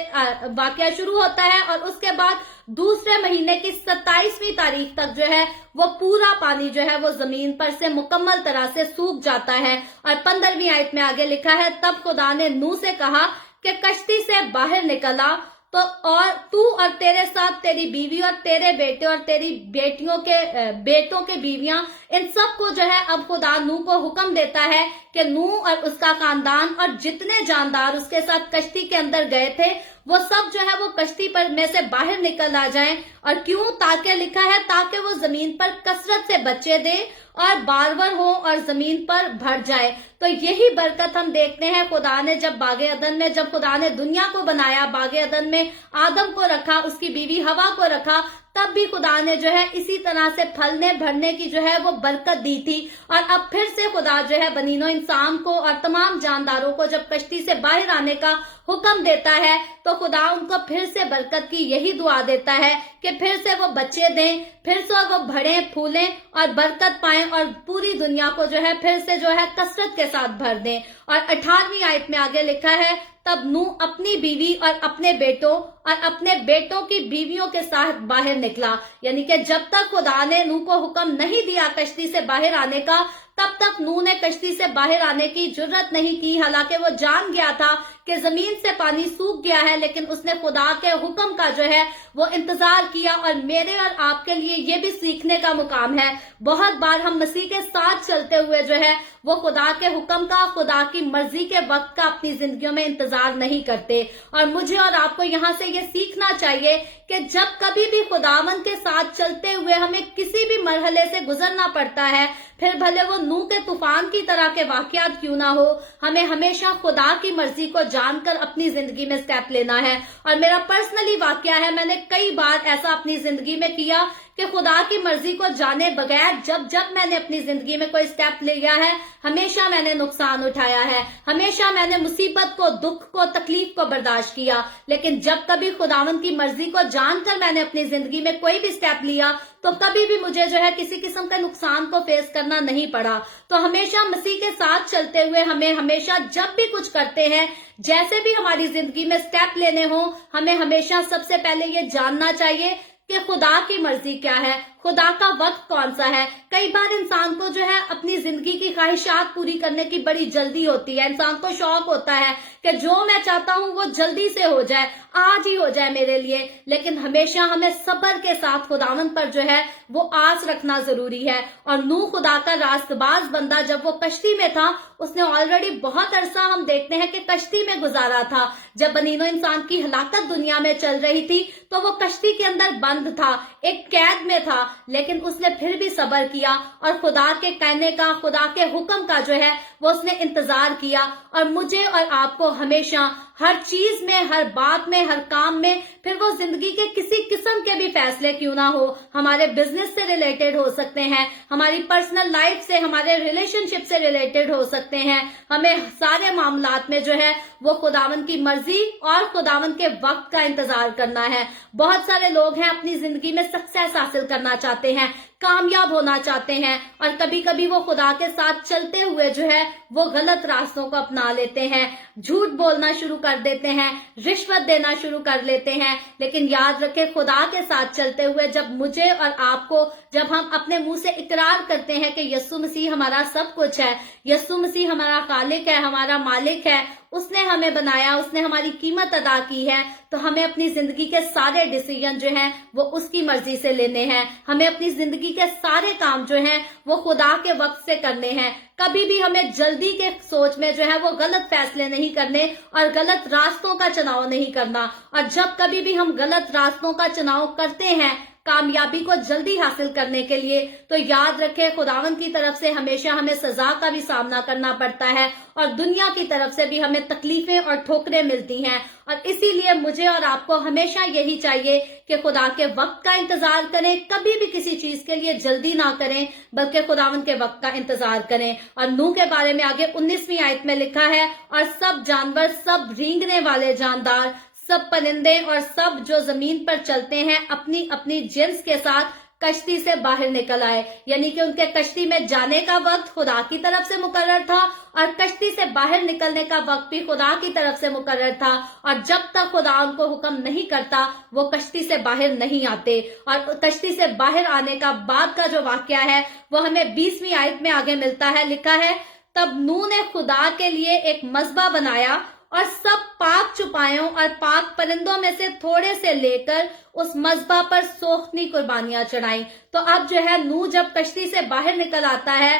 वाकया शुरू होता है और उसके बाद दूसरे महीने की 27वीं तारीख तक जो है वो पूरा पानी जो है वो जमीन पर से मुकम्मल तरह से सूख जाता है। और 15वीं आयत में आगे लिखा है, तब खुदा ने नूह से कहा कि कश्ती से बाहर निकला तो और तू और तेरे साथ तेरी बीवी और तेरे बेटे और तेरी बेटों के बीवियां, इन सब को जो है अब खुदा नूह को हुक्म देता है कि नूह और उसका खानदान और जितने जानदार उसके साथ कश्ती के अंदर गए थे वो सब जो है वो कश्ती पर में से बाहर निकल आ जाएं। और क्यों? ताकि लिखा है, ताकि वो जमीन पर कसरत से बच्चे दे और बारवर हो और जमीन पर भर जाए। तो यही बरकत हम देखते हैं खुदा ने जब बागे अदन में, जब खुदा ने दुनिया को बनाया, बागे अदन में आदम को रखा, उसकी बीवी हवा को रखा, तब भी खुदा ने जो है इसी तरह से फलने भरने की जो है वो बरकत दी थी। और अब फिर से खुदा जो है बनीनो इंसान को और तमाम जानदारों को जब कश्ती से बाहर आने का हुक्म देता है तो खुदा उनको फिर से बरकत की यही दुआ देता है कि फिर से वो बच्चे दें, फिर से वो बढ़ें फूलें और बरकत पाएं और पूरी दुनिया को जो है फिर से जो है कसरत के साथ भर दें। और 18वीं आयत में आगे लिखा है, तब नूह अपनी बीवी और अपने बेटों और अपने बेटों की बीवियों के साथ बाहर निकला। यानी कि जब तक खुदा ने नूह को हुक्म नहीं दिया कश्ती से बाहर आने का, तब तक नूह ने कश्ती से बाहर आने की जुर्रत नहीं की। हालांकि वो जान गया था कि जमीन से पानी सूख गया है, लेकिन उसने खुदा के हुक्म का जो है वो इंतजार किया। और मेरे और आपके लिए ये भी सीखने का मुकाम है। बहुत बार हम मसीह के साथ चलते हुए जो है वो खुदा के हुक्म का, खुदा की मर्जी के वक्त का अपनी जिंदगियों में इंतजार नहीं करते। और मुझे और आपको यहाँ से ये सीखना चाहिए कि जब कभी भी खुदावन के साथ चलते हुए हमें किसी भी मरहले से गुजरना पड़ता है, फिर भले वो नूह के तूफान की तरह के वाकयात क्यों ना हो, हमें हमेशा खुदा की मर्जी को जानकर अपनी जिंदगी में स्टेप लेना है। और मेरा पर्सनली वाकया है, मैंने कई बार ऐसा अपनी जिंदगी में किया कि खुदा की मर्जी को जाने बगैर जब मैंने अपनी जिंदगी में कोई स्टेप लिया है, हमेशा मैंने नुकसान उठाया है, हमेशा मैंने मुसीबत को, दुख को, तकलीफ को बर्दाश्त किया। लेकिन जब कभी खुदावन की मर्जी को जानकर मैंने अपनी जिंदगी में कोई भी स्टेप लिया, तो कभी भी मुझे जो है किसी किस्म के नुकसान को फेस करना नहीं पड़ा। तो हमेशा मसीह के साथ चलते हुए हमें हमेशा जब भी कुछ करते हैं, जैसे भी हमारी जिंदगी में स्टेप लेने हो, हमें हमेशा सबसे पहले ये जानना चाहिए कि खुदा की मर्जी क्या है, खुदा का वक्त कौन सा है। कई बार इंसान को जो है अपनी जिंदगी की ख्वाहिशात पूरी करने की बड़ी जल्दी होती है। इंसान को शौक होता है कि जो मैं चाहता हूं वो जल्दी से हो जाए, आज ही हो जाए मेरे लिए। लेकिन हमेशा हमें सब्र के साथ खुदावन पर जो है वो आस रखना जरूरी है। और नूह खुदा का रास्तबाज बंदा जब वो कश्ती में था, उसने ऑलरेडी बहुत अरसा हम देखते हैं कि कश्ती में गुजारा था। जब बनीनो इंसान की हलाकत दुनिया में चल रही थी, तो वो कश्ती के अंदर बंद था, एक कैद में था, लेकिन उसने फिर भी सब्र किया और खुदा के कहने का, खुदा के हुक्म का जो है वो उसने इंतजार किया। और मुझे और आपको हमेशा हर चीज में, हर बात में, हर काम में, फिर वो जिंदगी के किसी किस्म के भी फैसले क्यों ना हो, हमारे बिजनेस से रिलेटेड हो सकते हैं, हमारी पर्सनल लाइफ से, हमारे रिलेशनशिप से रिलेटेड हो सकते हैं, हमें सारे मामलात में जो है वो खुदावन की मर्जी और खुदावन के वक्त का इंतजार करना है। बहुत सारे लोग हैं अपनी जिंदगी में सक्सेस हासिल करना चाहते हैं, कामयाब होना चाहते हैं, और कभी कभी वो खुदा के साथ चलते हुए जो है वो गलत रास्तों को अपना लेते हैं, झूठ बोलना शुरू कर देते हैं, रिश्वत देना शुरू कर लेते हैं। लेकिन याद रखें, खुदा के साथ चलते हुए जब मुझे और आपको, जब हम अपने मुंह से इकरार करते हैं कि यीशु मसीह हमारा सब कुछ है, यीशु मसीह हमारा खालिक है, हमारा मालिक है, उसने हमें बनाया, उसने हमारी कीमत अदा की है, तो हमें अपनी जिंदगी के सारे डिसीजन जो हैं वो उसकी मर्जी से लेने हैं। हमें अपनी जिंदगी के सारे काम जो हैं वो खुदा के वक्त से करने हैं। कभी भी हमें जल्दी के सोच में जो है वो गलत फैसले नहीं करने और गलत रास्तों का चुनाव नहीं करना। और जब कभी भी हम गलत रास्तों का चुनाव करते हैं कामयाबी को जल्दी हासिल करने के लिए, तो याद रखें खुदावन की तरफ से हमेशा हमें सजा का भी सामना करना पड़ता है और दुनिया की तरफ से भी हमें तकलीफें और ठोकरें मिलती हैं। और इसीलिए मुझे और आपको हमेशा यही चाहिए कि खुदा के वक्त का इंतजार करें, कभी भी किसी चीज के लिए जल्दी ना करें, बल्कि खुदावन के वक्त का इंतजार करें। और नूह के बारे में आगे 19वीं आयत में लिखा है, और सब जानवर, सब रेंगने वाले जानदार, सब परिंदे और सब जो जमीन पर चलते हैं अपनी अपनी जिन्स के साथ कश्ती से बाहर निकल आए। यानी कि उनके कश्ती में जाने का वक्त खुदा की तरफ से मुकर्रर था और कश्ती से बाहर निकलने का वक्त भी खुदा की तरफ से मुकर्रर था। और जब तक खुदा उनको हुक्म नहीं करता वो कश्ती से बाहर नहीं आते। और कश्ती से बाहर आने का बाद का जो वाकया है वो हमें 20वीं आयत में आगे मिलता है। लिखा है, तब नूह ने खुदा के लिए एक मज़बा बनाया और सब पाक चुपायों और पाक परिंदों में से थोड़े से लेकर उस मज़बा पर सोख्तनी कुर्बानियां चढ़ाई। तो अब जो है नूह जब कश्ती से बाहर निकल आता है,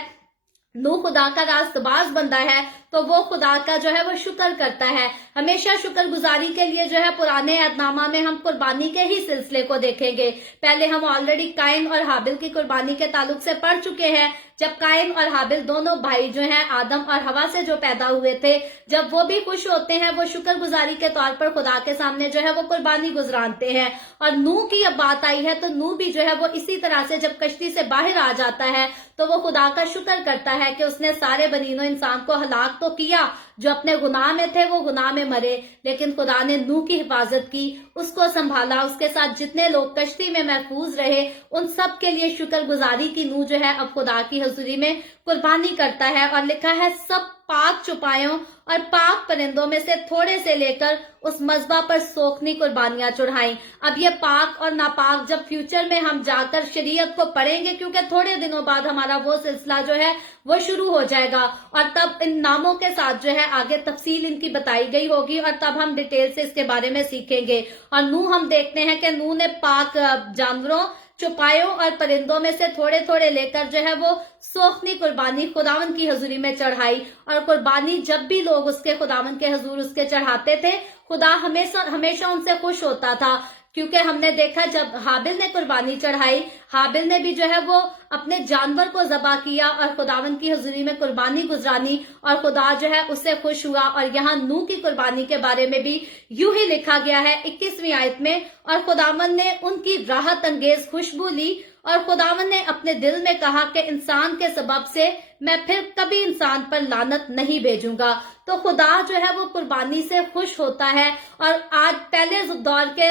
नूह खुदा का रास्तबाज बंदा है, तो वो खुदा का जो है वो शुक्र करता है। हमेशा शुक्रगुजारी के लिए जो है पुराने अहदनामा में हम कुर्बानी के ही सिलसिले को देखेंगे। पहले हम ऑलरेडी काइन और हाबिल की कुर्बानी के ताल्लुक से पढ़ चुके हैं। जब काइन और हाबिल दोनों भाई जो हैं आदम और हवा से जो पैदा हुए थे, जब वो भी खुश होते हैं, वो शुक्रगुजारी के तौर पर खुदा के सामने जो है वो कुर्बानी गुजरानते हैं। और नूह की अब बात आई है तो नूह भी जो है वो इसी तरह से जब कश्ती से बाहर आ जाता है तो वो खुदा का शुक्र करता है कि उसने सारे बनीनो इंसान को हलाक तो किया, जो अपने गुनाह में थे वो गुनाह में मरे, लेकिन खुदा ने नूह की हिफाजत की, उसको संभाला, उसके साथ जितने लोग कश्ती में महफूज रहे उन सब के लिए शुक्रगुजारी की नूह जो है अब खुदा की हजूरी में कुर्बानी करता है। और लिखा है सब पाक चौपायों और पाक परिंदों में से थोड़े से लेकर उस मज़बा पर सोखनी कुर्बानियां चढ़ाई। अब ये पाक और नापाक जब फ्यूचर में हम जाकर शरीयत को पढ़ेंगे, क्योंकि थोड़े दिनों बाद हमारा वो सिलसिला जो है वो शुरू हो जाएगा और तब इन नामों के साथ जो है आगे तफसील इनकी बताई गई होगी और तब हम डिटेल से इसके बारे में सीखेंगे। और नूह हम देखते हैं कि नूह ने पाक जानवरों, चौपायों और परिंदों में से थोड़े थोड़े लेकर जो है वो सोखनी कुर्बानी खुदावन की हजूरी में चढ़ाई। और कुर्बानी जब भी लोग उसके खुदावन के हजूर उसके चढ़ाते थे, खुदा हमेशा उनसे खुश होता था। क्योंकि हमने देखा जब हाबिल ने कुर्बानी चढ़ाई, हाबिल ने भी जो है वो अपने जानवर को ज़बा किया और खुदावन की हजूरी में कुर्बानी गुजरानी और खुदा जो है उससे खुश हुआ। और यहाँ नूह की कुर्बानी के बारे में भी यूं ही लिखा गया है 21वीं आयत में, और खुदावन ने उनकी राहत अंगेज खुशबू ली और खुदावन ने अपने दिल में कहा कि इंसान के सबब से मैं फिर कभी इंसान पर लानत नहीं भेजूंगा। तो खुदा जो है वो कुर्बानी से खुश होता है। और आज पहले दौर के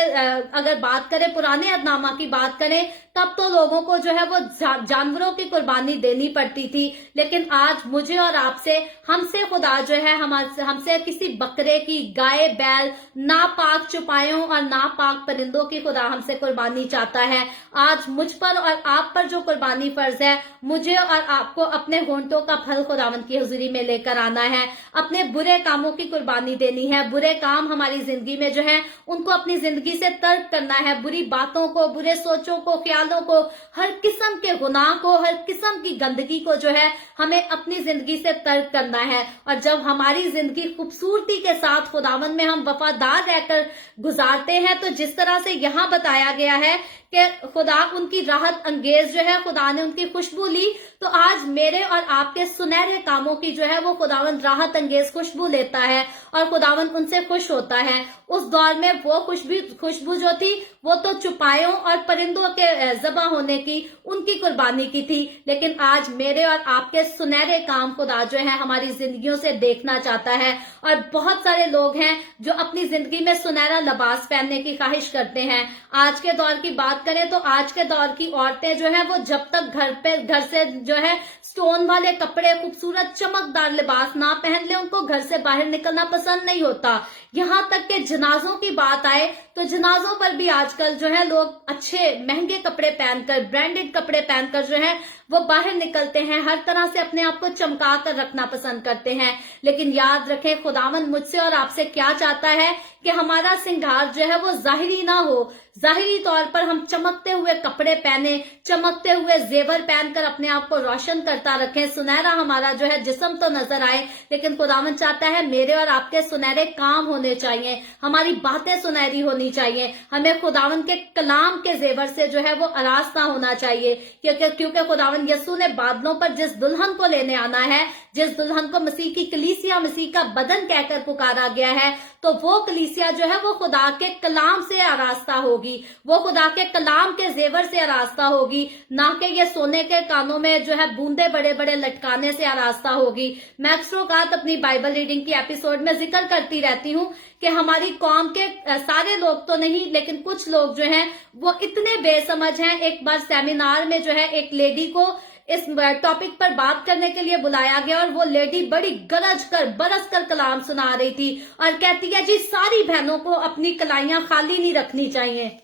अगर बात करें, पुराने अहदनामा की बात करें, तब तो लोगों को जो है वो जानवरों की कुर्बानी देनी पड़ती थी, लेकिन आज मुझे और आपसे हमसे खुदा जो है हमसे किसी बकरे की, गाय बैल, नापाक चौपायों और नापाक परिंदों की खुदा हमसे कुर्बानी चाहता है। आज मुझ पर और आप पर जो कुर्बानी फर्ज है, मुझे और आपको अपने होंठों का फल खुदावंद की हुजूरी में लेकर आना है, अपने बुरे कामों की कुर्बानी देनी है। बुरे काम हमारी जिंदगी में जो है उनको अपनी जिंदगी से तर्क करना है। बुरी बातों को, बुरे सोचों को, ख्यालों को, हर किस्म के गुनाह को, हर किस्म की गंदगी को जो है हमें अपनी जिंदगी से तर्क करना है। और जब हमारी जिंदगी खूबसूरती के साथ खुदावंद में हम वफादार रहकर गुजारते हैं, तो जिस तरह से यहाँ बताया गया है कि खुदा उनकी राहत अंगेज जो है, खुदा ने उनकी खुशबू ली, तो आज मेरे और आपके सुनहरे कामों की जो है वो खुदावंद राहत अंगेज खुशबू लेता है और खुदावंद उनसे खुश होता है। उस दौर में वो खुशबू जो थी वो तो चौपायों और परिंदों के ज़बा होने की, उनकी कुर्बानी की थी, लेकिन आज मेरे और आपके सुनहरे काम खुदा जो है हमारी जिंदगियों से देखना चाहता है। और बहुत सारे लोग हैं जो अपनी जिंदगी में सुनहरा लिबास पहनने की ख्वाहिश करते हैं। आज के दौर की बात करें तो आज के दौर की औरतें जो है वो जब तक घर से जो है स्टोन वाले कपड़े, खूबसूरत चमकदार लिबास ना पहन ले, उनको घर से बाहर निकलना पसंद नहीं होता। यहाँ तक कि जनाजों की बात आए तो जनाजों पर भी आजकल जो है लोग अच्छे महंगे कपड़े पहनकर, ब्रांडेड कपड़े पहनकर जो है वो बाहर निकलते हैं, हर तरह से अपने आप को चमका कर रखना पसंद करते हैं। लेकिन याद रखें, खुदावंद मुझसे और आपसे क्या चाहता है कि हमारा श्रृंगार जो है वो जाहिरी ना हो। जाहिरी तौर पर हम चमकते हुए कपड़े पहने, चमकते हुए जेवर पहनकर अपने आप को रोशन करता रखें, सुनहरा हमारा जो है जिस्म तो नजर आए, लेकिन खुदावंद चाहता है मेरे और आपके सुनहरे काम होने चाहिए, हमारी बातें सुनहरी होनी चाहिए, हमें खुदावंद के कलाम के जेवर से जो है वो आरास्ता होना चाहिए। क्योंकि खुदावंद यस्सु ने बादलों पर जिस दुल्हन को लेने आना है, जिस दुल्हन को मसीह की कलीसिया, मसीह का बदन कहकर पुकारा गया है, तो वो कलीसिया जो है वो खुदा के कलाम से आरास्ता होगी, वो खुदा के कलाम के जेवर से आरास्ता होगी, ना कि ये सोने के कानों में जो है बूंदे बड़े बड़े लटकाने से आरास्ता होगी। मैं अक्सर औकात अपनी बाइबल रीडिंग की एपिसोड में जिक्र करती रहती हूँ कि हमारी कौम के सारे लोग तो नहीं, लेकिन कुछ लोग जो हैं वो इतने बेसमझ हैं। एक बार सेमिनार में जो है एक लेडी को इस टॉपिक पर बात करने के लिए बुलाया गया और वो लेडी बड़ी गरज कर, बरस कर कलाम सुना रही थी और कहती है, जी सारी बहनों को अपनी कलाइयां खाली नहीं रखनी चाहिए,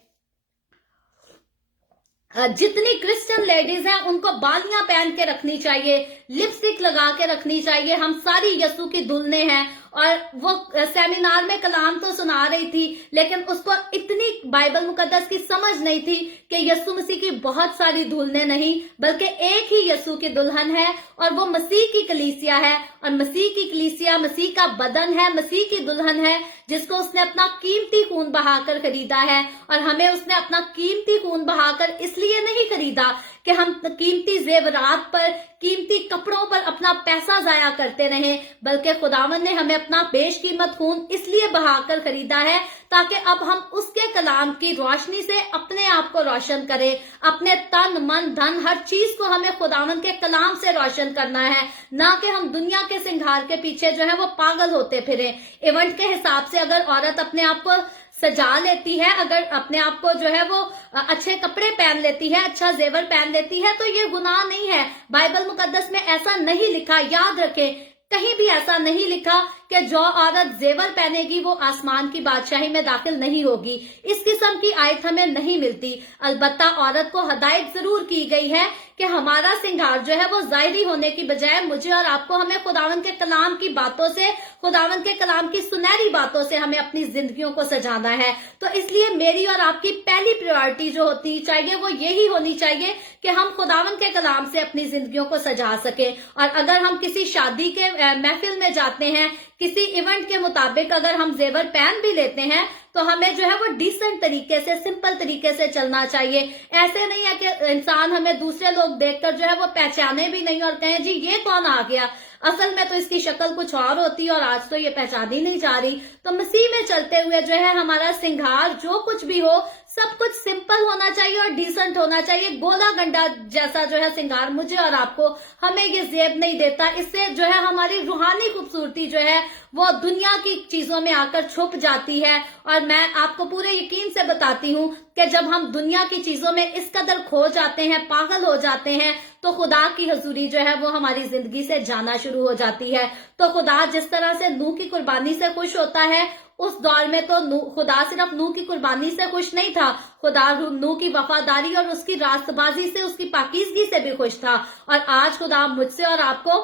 जितनी क्रिश्चियन लेडीज हैं उनको बालियां पहन के रखनी चाहिए, लिपस्टिक लगा के रखनी चाहिए, हम सारी यस्सु की दुल्हनें हैं। और वो सेमिनार में कलाम तो सुना रही थी, लेकिन उसको इतनी बाइबल मुकद्दस की समझ नहीं थी कि यस्सु मसीह की बहुत सारी दुल्हनें नहीं, बल्कि एक ही यस्सु की दुल्हन है और वो मसीह की कलीसिया है। और मसीह की कलीसिया मसीह का बदन है, मसीह की दुल्हन है, जिसको उसने अपना कीमती खून बहाकर खरीदा है। और हमें उसने अपना कीमती खून बहाकर इसलिए नहीं खरीदा कि हम कीमती जेवरात पर, कीमती कपड़ों पर अपना पैसा जाया करते रहें, बल्कि खुदावन ने हमें अपना बेशकीमत खून इसलिए बहाकर खरीदा है ताकि अब हम उसके कलाम की रोशनी से अपने आप को रोशन करें, अपने तन मन धन हर चीज को हमें खुदावन के कलाम से रोशन करना है, ना कि हम दुनिया के श्रृंगार के पीछे जो है वो पागल होते फिरें। इवेंट के हिसाब से अगर औरत अपने आप को सजा लेती है, अगर अपने आप को जो है वो अच्छे कपड़े पहन लेती है, अच्छा जेवर पहन लेती है, तो ये गुनाह नहीं है। बाइबल मुकद्दस में ऐसा नहीं लिखा। याद रखें, कहीं भी ऐसा नहीं लिखा कि जो औरत जेवर पहनेगी वो आसमान की बादशाही में दाखिल नहीं होगी। इस किस्म की आयत हमें नहीं मिलती। अलबत्ता औरत को हदायत जरूर की गई है कि हमारा सिंगार जो है वो जाहिरी होने की बजाय मुझे और आपको, हमें खुदावंद के कलाम की बातों से, खुदावंद के कलाम की सुनहरी बातों से हमें अपनी जिंदगियों को सजाना है। तो इसलिए मेरी और आपकी पहली प्रायोरिटी जो होती चाहिए वो यही होनी चाहिए कि हम खुदावंद के कलाम से अपनी जिंदगियों को सजा सके। और अगर हम किसी शादी के महफिल में जाते हैं, किसी इवेंट के मुताबिक अगर हम जेवर पहन भी लेते हैं, तो हमें जो है वो डिसेंट तरीके से, सिंपल तरीके से चलना चाहिए। ऐसे नहीं है कि इंसान हमें दूसरे लोग देखकर जो है वो पहचाने भी नहीं और कहें जी ये कौन आ गया, असल में तो इसकी शक्ल कुछ और होती है और आज तो ये पहचानी नहीं जा रही। तो मसीह में चलते हुए जो है हमारा सिंगार जो कुछ भी हो सब कुछ सिंपल होना चाहिए और डिसेंट होना चाहिए। गोला गंडा जैसा जो है सिंगार मुझे और आपको, हमें ये जेब नहीं देता। इससे जो है हमारी रूहानी खूबसूरती जो है वो दुनिया की चीजों में आकर छुप जाती है। और मैं आपको पूरे यकीन से बताती हूँ कि जब हम दुनिया की चीजों में इस कदर खो जाते हैं, पागल हो जाते हैं, तो खुदा की हजूरी जो है वो हमारी जिंदगी से जाना शुरू हो जाती है। तो खुदा जिस तरह से नूह की कुर्बानी से खुश होता है, उस दौर में तो खुदा सिर्फ नूह की कुर्बानी से खुश नहीं था, खुदा नूह की वफादारी और उसकी रास्तबाजी से, उसकी पाकीज़गी से भी खुश था। और आज खुदा मुझसे और आपको,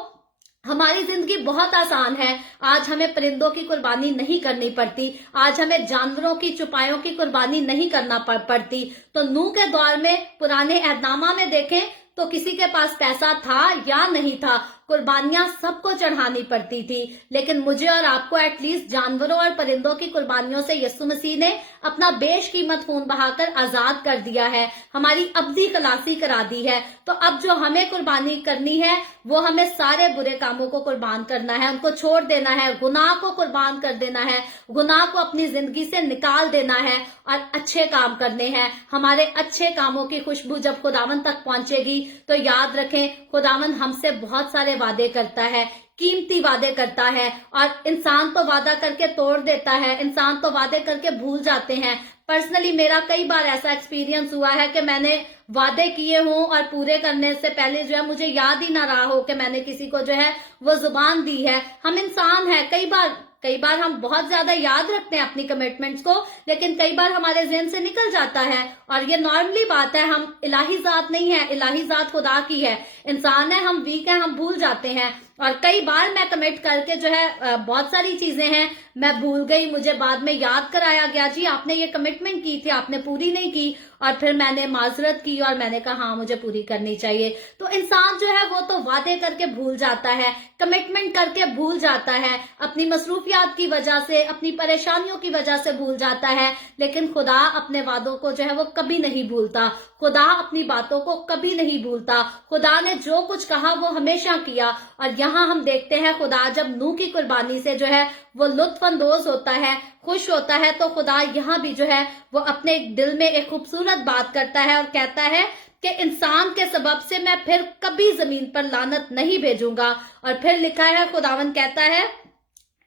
हमारी जिंदगी बहुत आसान है। आज हमें परिंदों की कुर्बानी नहीं करनी पड़ती, आज हमें जानवरों की, चौपायों की कुर्बानी नहीं करना पड़ती। तो नूह के दौर में, पुराने अहदनामा में देखें तो किसी के पास पैसा था या नहीं था, कुर्बानियां सबको चढ़ानी पड़ती थी। लेकिन मुझे और आपको एटलीस्ट जानवरों और परिंदों की कुर्बानियों से यीशु मसीह ने अपना बेशकीमत खून बहाकर आजाद कर दिया है, हमारी अब्दी खलासी करा दी है। तो अब जो हमें कुर्बानी करनी है वो हमें सारे बुरे कामों को कुर्बान करना है, उनको छोड़ देना है, गुनाह को कुर्बान कर देना है, गुनाह को अपनी जिंदगी से निकाल देना है और अच्छे काम करने हैं। हमारे अच्छे कामों की खुशबू जब खुदावंद तक पहुंचेगी तो याद रखें खुदावंद हमसे बहुत सारे वादे करता है, कीमती वादे करता है। और इंसान तो वादा करके तोड़ देता है, इंसान तो वादे करके भूल जाते हैं। पर्सनली मेरा कई बार ऐसा एक्सपीरियंस हुआ है कि मैंने वादे किए हों और पूरे करने से पहले जो है मुझे याद ही ना रहा हो कि मैंने किसी को जो है वो जुबान दी है। हम इंसान हैं, कई बार हम बहुत ज्यादा याद रखते हैं अपनी कमिटमेंट्स को, लेकिन कई बार हमारे ज़हन से निकल जाता है। और ये नॉर्मली बात है, हम इलाही जात नहीं है, इलाही जात खुदा की है। इंसान है, हम वीक हैं, हम भूल जाते हैं। और कई बार मैं कमिट करके जो है बहुत सारी चीजें हैं मैं भूल गई, मुझे बाद में याद कराया गया जी आपने ये कमिटमेंट की थी, आपने पूरी नहीं की। और फिर मैंने माजरत की और मैंने कहा हाँ मुझे पूरी करनी चाहिए। तो इंसान जो है वो तो वादे करके भूल जाता है, कमिटमेंट करके भूल जाता है, अपनी मसरूफियात की वजह से, अपनी परेशानियों की वजह से भूल जाता है। लेकिन खुदा अपने वादों को जो है वो कभी नहीं भूलता, खुदा अपनी बातों को कभी नहीं भूलता। खुदा ने जो कुछ कहा वो हमेशा किया। और यहाँ हम देखते हैं खुदा जब नूह की कुर्बानी से जो है वो लुत्फअंदोज होता है, खुश होता है, तो खुदा यहाँ भी जो है वो अपने दिल में एक खूबसूरत बात करता है और कहता है कि इंसान के सबब से मैं फिर कभी जमीन पर लानत नहीं भेजूंगा। और फिर लिखा है, खुदावंद कहता है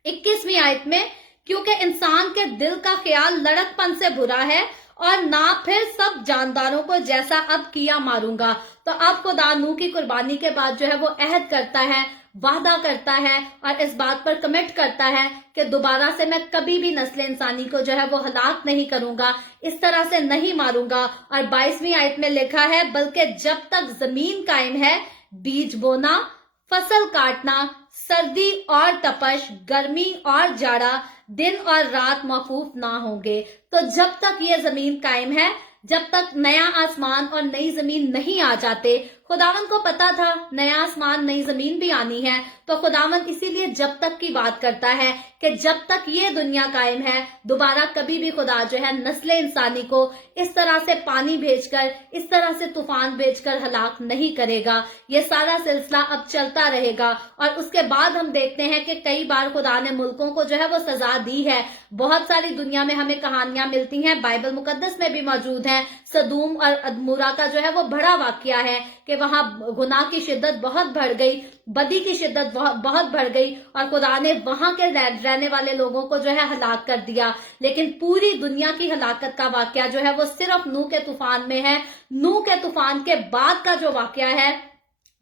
21वीं आयत में, क्योंकि इंसान के दिल का ख्याल लड़कपन से बुरा है और ना फिर सब जानदारों को जैसा अब किया मारूंगा। तो अब खुदा नूह की कुर्बानी के बाद जो है वो अहद करता है, वादा करता है और इस बात पर कमिट करता है कि दोबारा से मैं कभी भी नस्ल इंसानी को जो है वो हलाक नहीं करूंगा, इस तरह से नहीं मारूंगा। और 22वीं आयत में लिखा है, बल्कि जब तक जमीन कायम है बीज बोना, फसल काटना, सर्दी और तपश, गर्मी और जाड़ा, दिन और रात मौकूफ ना होंगे। तो जब तक ये जमीन कायम है, जब तक नया आसमान और नई जमीन नहीं आ जाते, खुदावंद को पता था नया आसमान नई जमीन भी आनी है, तो खुदावंद इसीलिए जब तक की बात करता है कि जब तक ये दुनिया कायम है दोबारा कभी भी खुदा जो है नस्ल इंसानी को इस तरह से पानी भेजकर, इस तरह से तूफान भेजकर हलाक नहीं करेगा। ये सारा सिलसिला अब चलता रहेगा। और उसके बाद हम देखते हैं कि कई बार खुदा ने मुल्कों को जो है वो सजा दी है। बहुत सारी दुनिया में हमें कहानियां मिलती हैं, बाइबल मुकद्दस में भी मौजूद है। सदूम और अदमुरा का जो है वो बड़ा वाकया है कि वहां गुनाह की शिद्दत बहुत बढ़ गई, बदी की शिद्दत बहुत बढ़ गई और खुदा ने वहां के रहने वाले लोगों को जो है हलाक कर दिया। लेकिन पूरी दुनिया की हलाकत का वाकया जो है वो सिर्फ नूह के तूफान में है। नूह के तूफान के बाद का जो वाकया है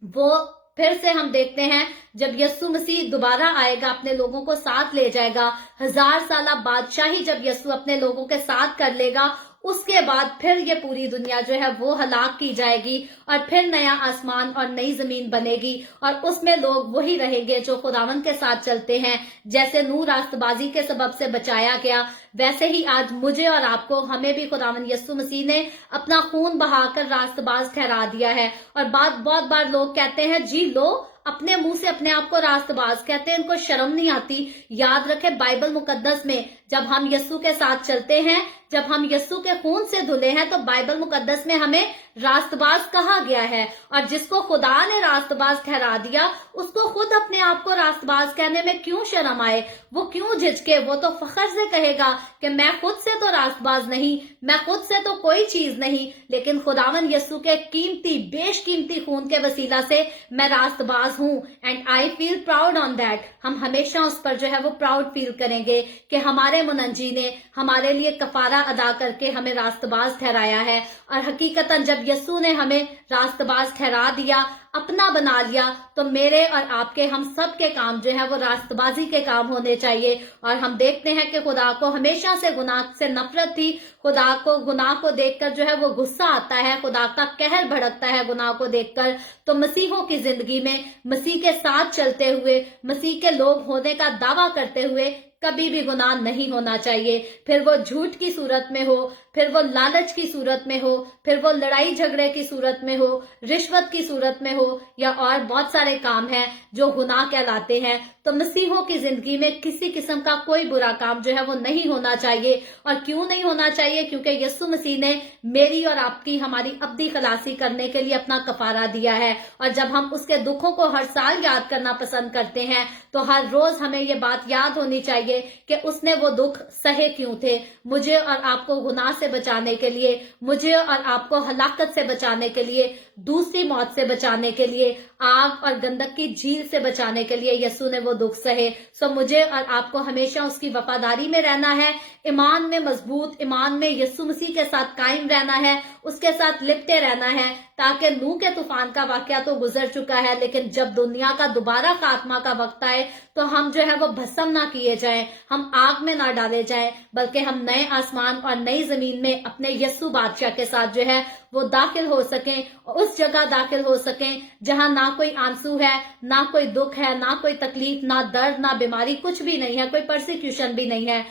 वो फिर से हम देखते हैं जब यस्सु मसीह दोबारा आएगा, अपने लोगों को साथ ले जाएगा, 1000 साल बादशाही जब यस्सु अपने लोगों के साथ कर लेगा, उसके बाद फिर ये पूरी दुनिया जो है वो हलाक की जाएगी और फिर नया आसमान और नई जमीन बनेगी और उसमें लोग वही रहेंगे जो खुदावन के साथ चलते हैं। जैसे नूह रास्तबाजी के सबब से बचाया गया, वैसे ही आज मुझे और आपको, हमें भी खुदावन यस्सु मसीह ने अपना खून बहाकर रास्तबाज ठहरा दिया है। और बहुत बार लोग कहते हैं जी लो, अपने मुंह से अपने आप को रास्तबाज कहते हैं, इनको शर्म नहीं आती। याद रखें, बाइबल मुकद्दस में जब हम यस्सु के साथ चलते हैं, जब हम यस्सु के खून से धुले हैं, तो बाइबल मुकद्दस में हमें रास्तबाज कहा गया है। और जिसको खुदा ने रास्तबाज ठहरा दिया, उसको खुद अपने आप को रास्तबाज कहने में क्यों शर्म आए, वो क्यों झिझके? वो तो फख्र से कहेगा कि मैं खुद से तो रास्तबाज नहीं, मैं खुद से तो कोई चीज नहीं, लेकिन खुदावन यस्सु के कीमती बेशकीमती खून के वसीला से मैं रास्तबाज हूं। And I feel proud on that. हम हमेशा उस पर जो है वो प्राउड फील करेंगे कि हमारे मुनज्जी ने हमारे लिए कफारा अदा करके हमें रास्तबाज ठहराया है। और हकीकतन जब यस्सु ने हमें रास्तबाज ठहरा दिया, अपना बना लिया, तो मेरे और आपके, हम सब के काम जो है वो रास्तबाजी के काम होने चाहिए। और हम देखते हैं कि खुदा को हमेशा से गुनाह से नफरत थी। खुदा को गुनाह को देखकर जो है वो गुस्सा आता है, खुदा का कहर भड़कता है गुनाह को देखकर। तो मसीहों की जिंदगी में मसीह के साथ चलते हुए, मसीह के लोग होने का दावा करते हुए कभी भी गुनाह नहीं होना चाहिए। फिर वो झूठ की सूरत में हो, फिर वो लालच की सूरत में हो, फिर वो लड़ाई झगड़े की सूरत में हो, रिश्वत की सूरत में हो, या और बहुत सारे काम हैं जो गुनाह कहलाते हैं। तो मसीहों की जिंदगी में किसी किस्म का कोई बुरा काम जो है वो नहीं होना चाहिए। और क्यों नहीं होना चाहिए? क्योंकि यस्सु मसीह ने मेरी और आपकी, हमारी अब्दी खलासी करने के लिए अपना कफारा दिया है। और जब हम उसके दुखों को हर साल याद करना पसंद करते हैं, तो हर रोज हमें ये बात याद होनी चाहिए कि उसने वो दुख सहे क्यों थे, मुझे और आपको गुनाह से बचाने के लिए, मुझे और आपको हलाकत से बचाने के लिए, दूसरी मौत से बचाने के लिए, आग और गंधक की झील से बचाने के लिए यस्सु ने वो दुख सहे। सो मुझे और आपको हमेशा उसकी वफादारी में रहना है, ईमान में मजबूत, ईमान में यस्सु मसीह के साथ कायम रहना है, उसके साथ लिपटे रहना है, ताकि नूह के तूफान का वाकया तो गुजर चुका है, लेकिन जब दुनिया का दोबारा खात्मा का वक्त आए तो हम जो है वो भस्म ना किए जाएं, हम आग में ना डाले जाएं, बल्कि हम नए आसमान और नई जमीन में अपने यस्सु बादशाह के साथ जो है वो दाखिल हो सकें, उस जगह दाखिल हो सकें जहां ना कोई आंसू है, ना कोई दुख है, ना कोई तकलीफ, ना दर्द, ना बीमारी, कुछ भी नहीं है, कोई परसिक्यूशन भी नहीं है।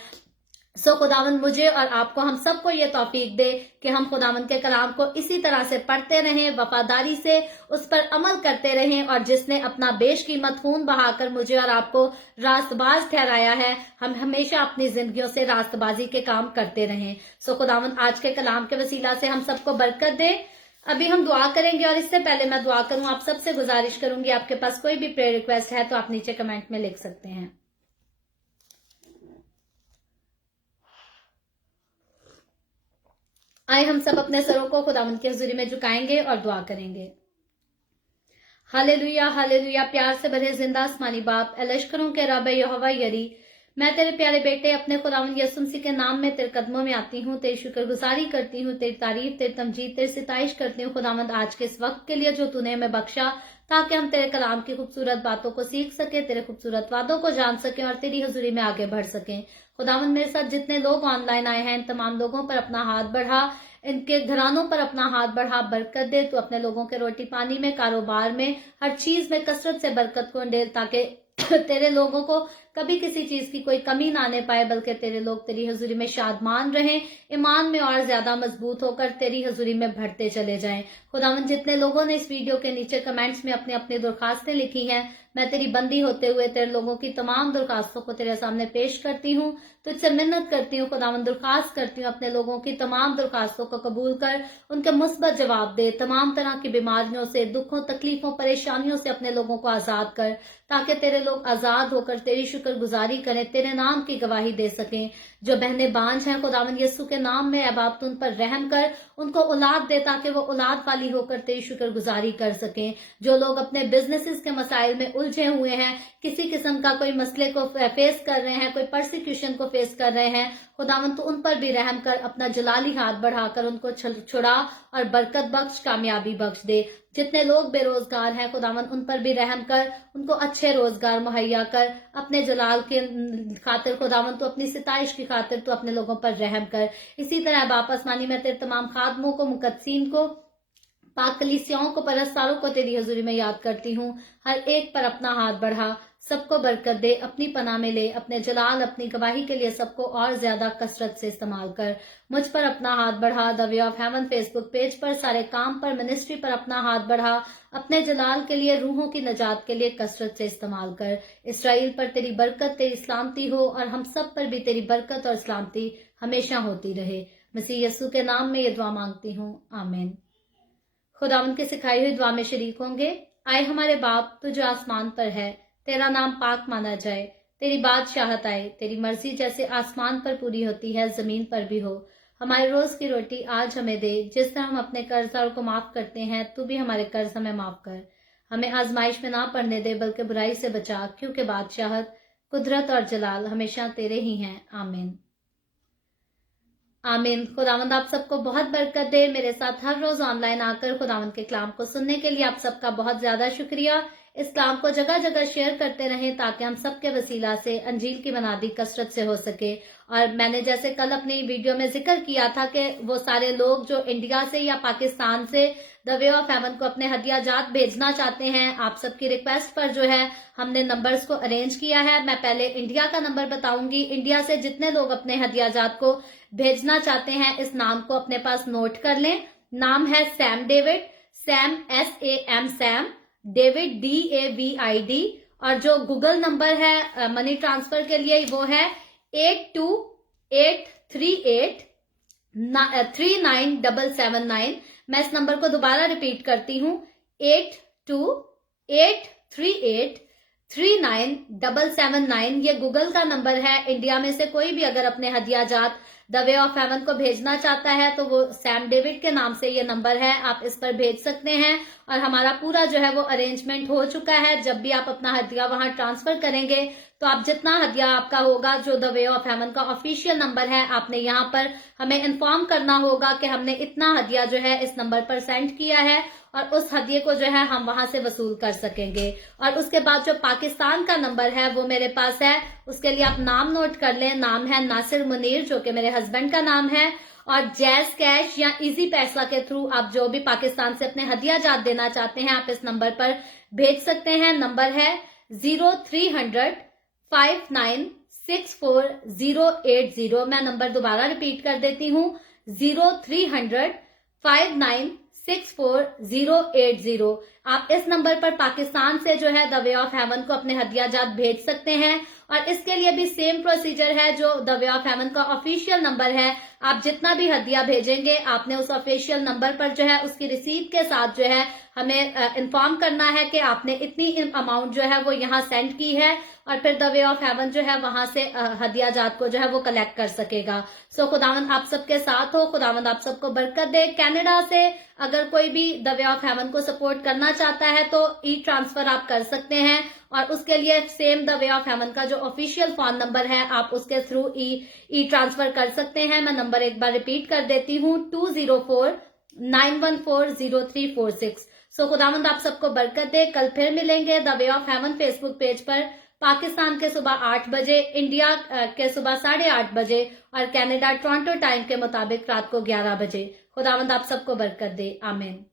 सो खुदावंद मुझे और आपको, हम सबको ये तौफीक दे कि हम खुदावंद के कलाम को इसी तरह से पढ़ते रहें, वफादारी से उस पर अमल करते रहें। और जिसने अपना बेशकीमत खून बहाकर मुझे और आपको रास्तबाज ठहराया है, हम हमेशा अपनी जिंदगियों से रास्तबाजी के काम करते रहें। सो खुदावंद आज के कलाम के वसीला से हम सबको बरकत दे। अभी हम दुआ करेंगे, और इससे पहले मैं दुआ करूं, आप सबसे गुजारिश करूंगी, आपके पास कोई भी प्रेयर रिक्वेस्ट है तो आप नीचे कमेंट में लिख सकते हैं। आए हम सब अपने सरों को खुदावंद की हुजूरी में झुकाएंगे और दुआ करेंगे। Hallelujah, hallelujah. प्यार से भरे जिंदा आसमानी बाप, ए लश्करों के रब यहोवा यरी, मैं तेरे प्यारे बेटे अपने खुदावंद यीशु मसीह के नाम में तेरे कदमों में आती हूँ, तेरी शुक्रगुजारी करती हूँ, तेरी तारीफ, तेरी तमजीद, तेरी सिताइश करती हूँ खुदावंद आज के इस वक्त के लिए जो तूने हमें बख्शा, ताकि हम तेरे कलाम की खूबसूरत बातों को सीख सके, तेरे खूबसूरत वादों को जान सके और तेरी हुजूरी में आगे बढ़ सकें। खुदावंद मेरे साथ जितने लोग ऑनलाइन आए हैं, इन तमाम लोगों पर अपना हाथ बढ़ा, इनके घरानों पर अपना हाथ बढ़ा, बरकत दे। तू अपने लोगों के रोटी पानी में, कारोबार में, हर चीज में कसरत से बरकत को डेल, ताकि तेरे लोगों को कभी किसी चीज की कोई कमी ना आने पाए, बल्कि तेरे लोग तेरी हजूरी में शादमान रहें, ईमान में और ज्यादा मजबूत होकर तेरी हजूरी में बढ़ते चले जाएं। खुदावंद जितने लोगों ने इस वीडियो के नीचे कमेंट्स में अपनी अपनी दरखास्तें लिखी हैं, मैं तेरी बंदी होते हुए तेरे लोगों की तमाम दरखास्तों को तेरे सामने पेश करती हूँ, तुझसे मिन्नत करती हूँ खुदावंद, दरखास्त करती हूँ अपने लोगों की तमाम दरखास्तों को कबूल कर, उनके मुस्बत जवाब दे, तमाम तरह की बीमारियों से, दुखों, तकलीफों, परेशानियों से अपने लोगों को आजाद कर, ताकि तेरे लोग आजाद होकर तेरी शुक्रगुजारी करें, तेरे नाम की गवाही दे सकें। जो बहनें बांझ हैं खुदावंद यीशु के नाम में, अब आप उन पर रहम कर, उनको औलाद दे, ताकि वो औलाद वाली होकर तेरी शुक्रगुजारी कर सकें। जो लोग अपने बिजनेसेस के मसाइल में उलझे हुए हैं, किसी किस्म का कोई मसले को फेस कर रहे हैं, कोई परसिक्यूशन को फेस कर रहे हैं, खुदावंद तो उन पर भी रहम कर, अपना जलाली हाथ बढ़ाकर उनको छुड़ा और बरकत बख्श, कामयाबी बख्श दे। जितने लोग बेरोजगार हैं खुदावन उन पर भी रहम कर, उनको अच्छे रोजगार मुहैया कर, अपने जलाल के खातिर खुदावन तो अपनी सिताइश की खातिर तो अपने लोगों पर रहम कर। इसी तरह बाप आसमानी में तेरे तमाम खादमों को, मुकद्दसीन को, पाक कलीसियाओं को, परस्तारों को तेरी हजूरी में याद करती हूँ। हर एक पर अपना हाथ बढ़ा, सबको बरकत दे, अपनी पनाह में ले, अपने जलाल अपनी गवाही के लिए सबको और ज्यादा कसरत से इस्तेमाल कर। मुझ पर अपना हाथ बढ़ा, the way of haven Facebook page पर, सारे काम पर, मिनिस्ट्री पर अपना हाथ बढ़ा, अपने जलाल के लिए, रूहों की नजात के लिए कसरत से इस्तेमाल कर। इसराइल पर तेरी बरकत, तेरी सलामती हो और हम सब पर भी तेरी बरकत और सलामती हमेशा होती रहे। मसीह यस्सु के नाम में ये दुआ मांगती हूँ, आमीन। खुदावंद के सिखाई हुई दुआ में शरीक होंगे। आए हमारे बाप, तू जो आसमान पर है, तेरा नाम पाक माना जाए, तेरी बादशाहत आए, तेरी मर्जी जैसे आसमान पर पूरी होती है जमीन पर भी हो। हमारे रोज की रोटी आज हमें दे, जिस तरह हम अपने कर्जदारों को माफ करते हैं, तू भी हमारे कर्ज हमें माफ कर। हमें आजमाइश में ना पड़ने दे, बल्कि बुराई से बचा, क्योंकि बादशाहत, कुदरत और जलाल हमेशा तेरे ही हैं, आमीन। आमीन। खुदावंद आप सबको बहुत बरकत दे। मेरे साथ हर रोज ऑनलाइन आकर खुदावंद के कलाम को सुनने के लिए आप सबका बहुत ज्यादा शुक्रिया। इस कलाम को जगह जगह शेयर करते रहें ताकि हम सबके वसीला से अंजील की बनादी कसरत से हो सके। और मैंने जैसे कल अपनी वीडियो में जिक्र किया था कि वो सारे लोग जो इंडिया से या पाकिस्तान से द वे ऑफ हेवन को अपने हदिया जात भेजना चाहते हैं, आप सबकी रिक्वेस्ट पर जो है हमने नंबर्स को अरेंज किया है। मैं पहले इंडिया का नंबर बताऊंगी। इंडिया से जितने लोग अपने हदिया जात को भेजना चाहते हैं, इस नाम को अपने पास नोट कर लें। नाम है Sam David, Sam SAM Sam, David DAVID। और जो गूगल नंबर है मनी ट्रांसफर के लिए वो है 8283839779। मैं इस नंबर को दोबारा रिपीट करती हूँ, 8283839779। ये गूगल का नंबर है। इंडिया में से कोई भी अगर अपने हदिया जात द वे ऑफ हेवन को भेजना चाहता है तो वो सैम डेविड के नाम से ये नंबर है, आप इस पर भेज सकते हैं। और हमारा पूरा जो है वो अरेंजमेंट हो चुका है। जब भी आप अपना हदिया वहां ट्रांसफर करेंगे तो आप जितना हदिया आपका होगा, जो द वे ऑफ हेवन का ऑफिशियल नंबर है, आपने यहाँ पर हमें इन्फॉर्म करना होगा कि हमने इतना हदिया जो है इस नंबर पर सेंड किया है और उस हदिये को जो है हम वहां से वसूल कर सकेंगे। और उसके बाद जो पाकिस्तान का नंबर है वो मेरे पास है, उसके लिए आप नाम नोट कर लें। नाम है नासिर मुनीर, जो कि मेरे हस्बैंड का नाम है। और जैज कैश या इजी पैसा के थ्रू आप जो भी पाकिस्तान से अपने हदिया जात देना चाहते हैं, आप इस नंबर पर भेज सकते हैं। नंबर है 0300596480। मैं नंबर दोबारा रिपीट कर देती हूँ, 0300596480। आप इस नंबर पर पाकिस्तान से जो है द वे ऑफ हेवन को अपने हदिया जात भेज सकते हैं। और इसके लिए भी सेम प्रोसीजर है जो द वे ऑफ हेवन का ऑफिशियल नंबर है। आप जितना भी हदिया भेजेंगे, आपने उस ऑफिशियल नंबर पर जो है उसकी रिसीट के साथ जो है हमें इन्फॉर्म करना है कि आपने इतनी अमाउंट जो है वो यहाँ सेंड की है। और फिर द वे ऑफ हेवन जो है वहां से हदिया जात को जो है वो कलेक्ट कर सकेगा। सो खुदावंद आप सबके साथ हो, खुदावंद आप सबको बरकत दे। कनाडा से अगर कोई भी द वे ऑफ हेवन को सपोर्ट करना चाहता है तो ई ट्रांसफर आप कर सकते हैं। और उसके लिए same the way of haven का जो ऑफिशियल फोन नंबर है, आप उसके थ्रू ई ट्रांसफर कर सकते हैं। मैं नंबर एक बार रिपीट कर देती हूँ, 2049140346। सो खुदावंद आप सबको बरकत दे। कल फिर मिलेंगे the way of haven Facebook page पर, पाकिस्तान के सुबह 8 बजे, इंडिया के सुबह 8:30 बजे और कनाडा टोरंटो टाइम के मुताबिक रात को 11 बजे। खुदावंद आप सबको बरकत दे, आमीन।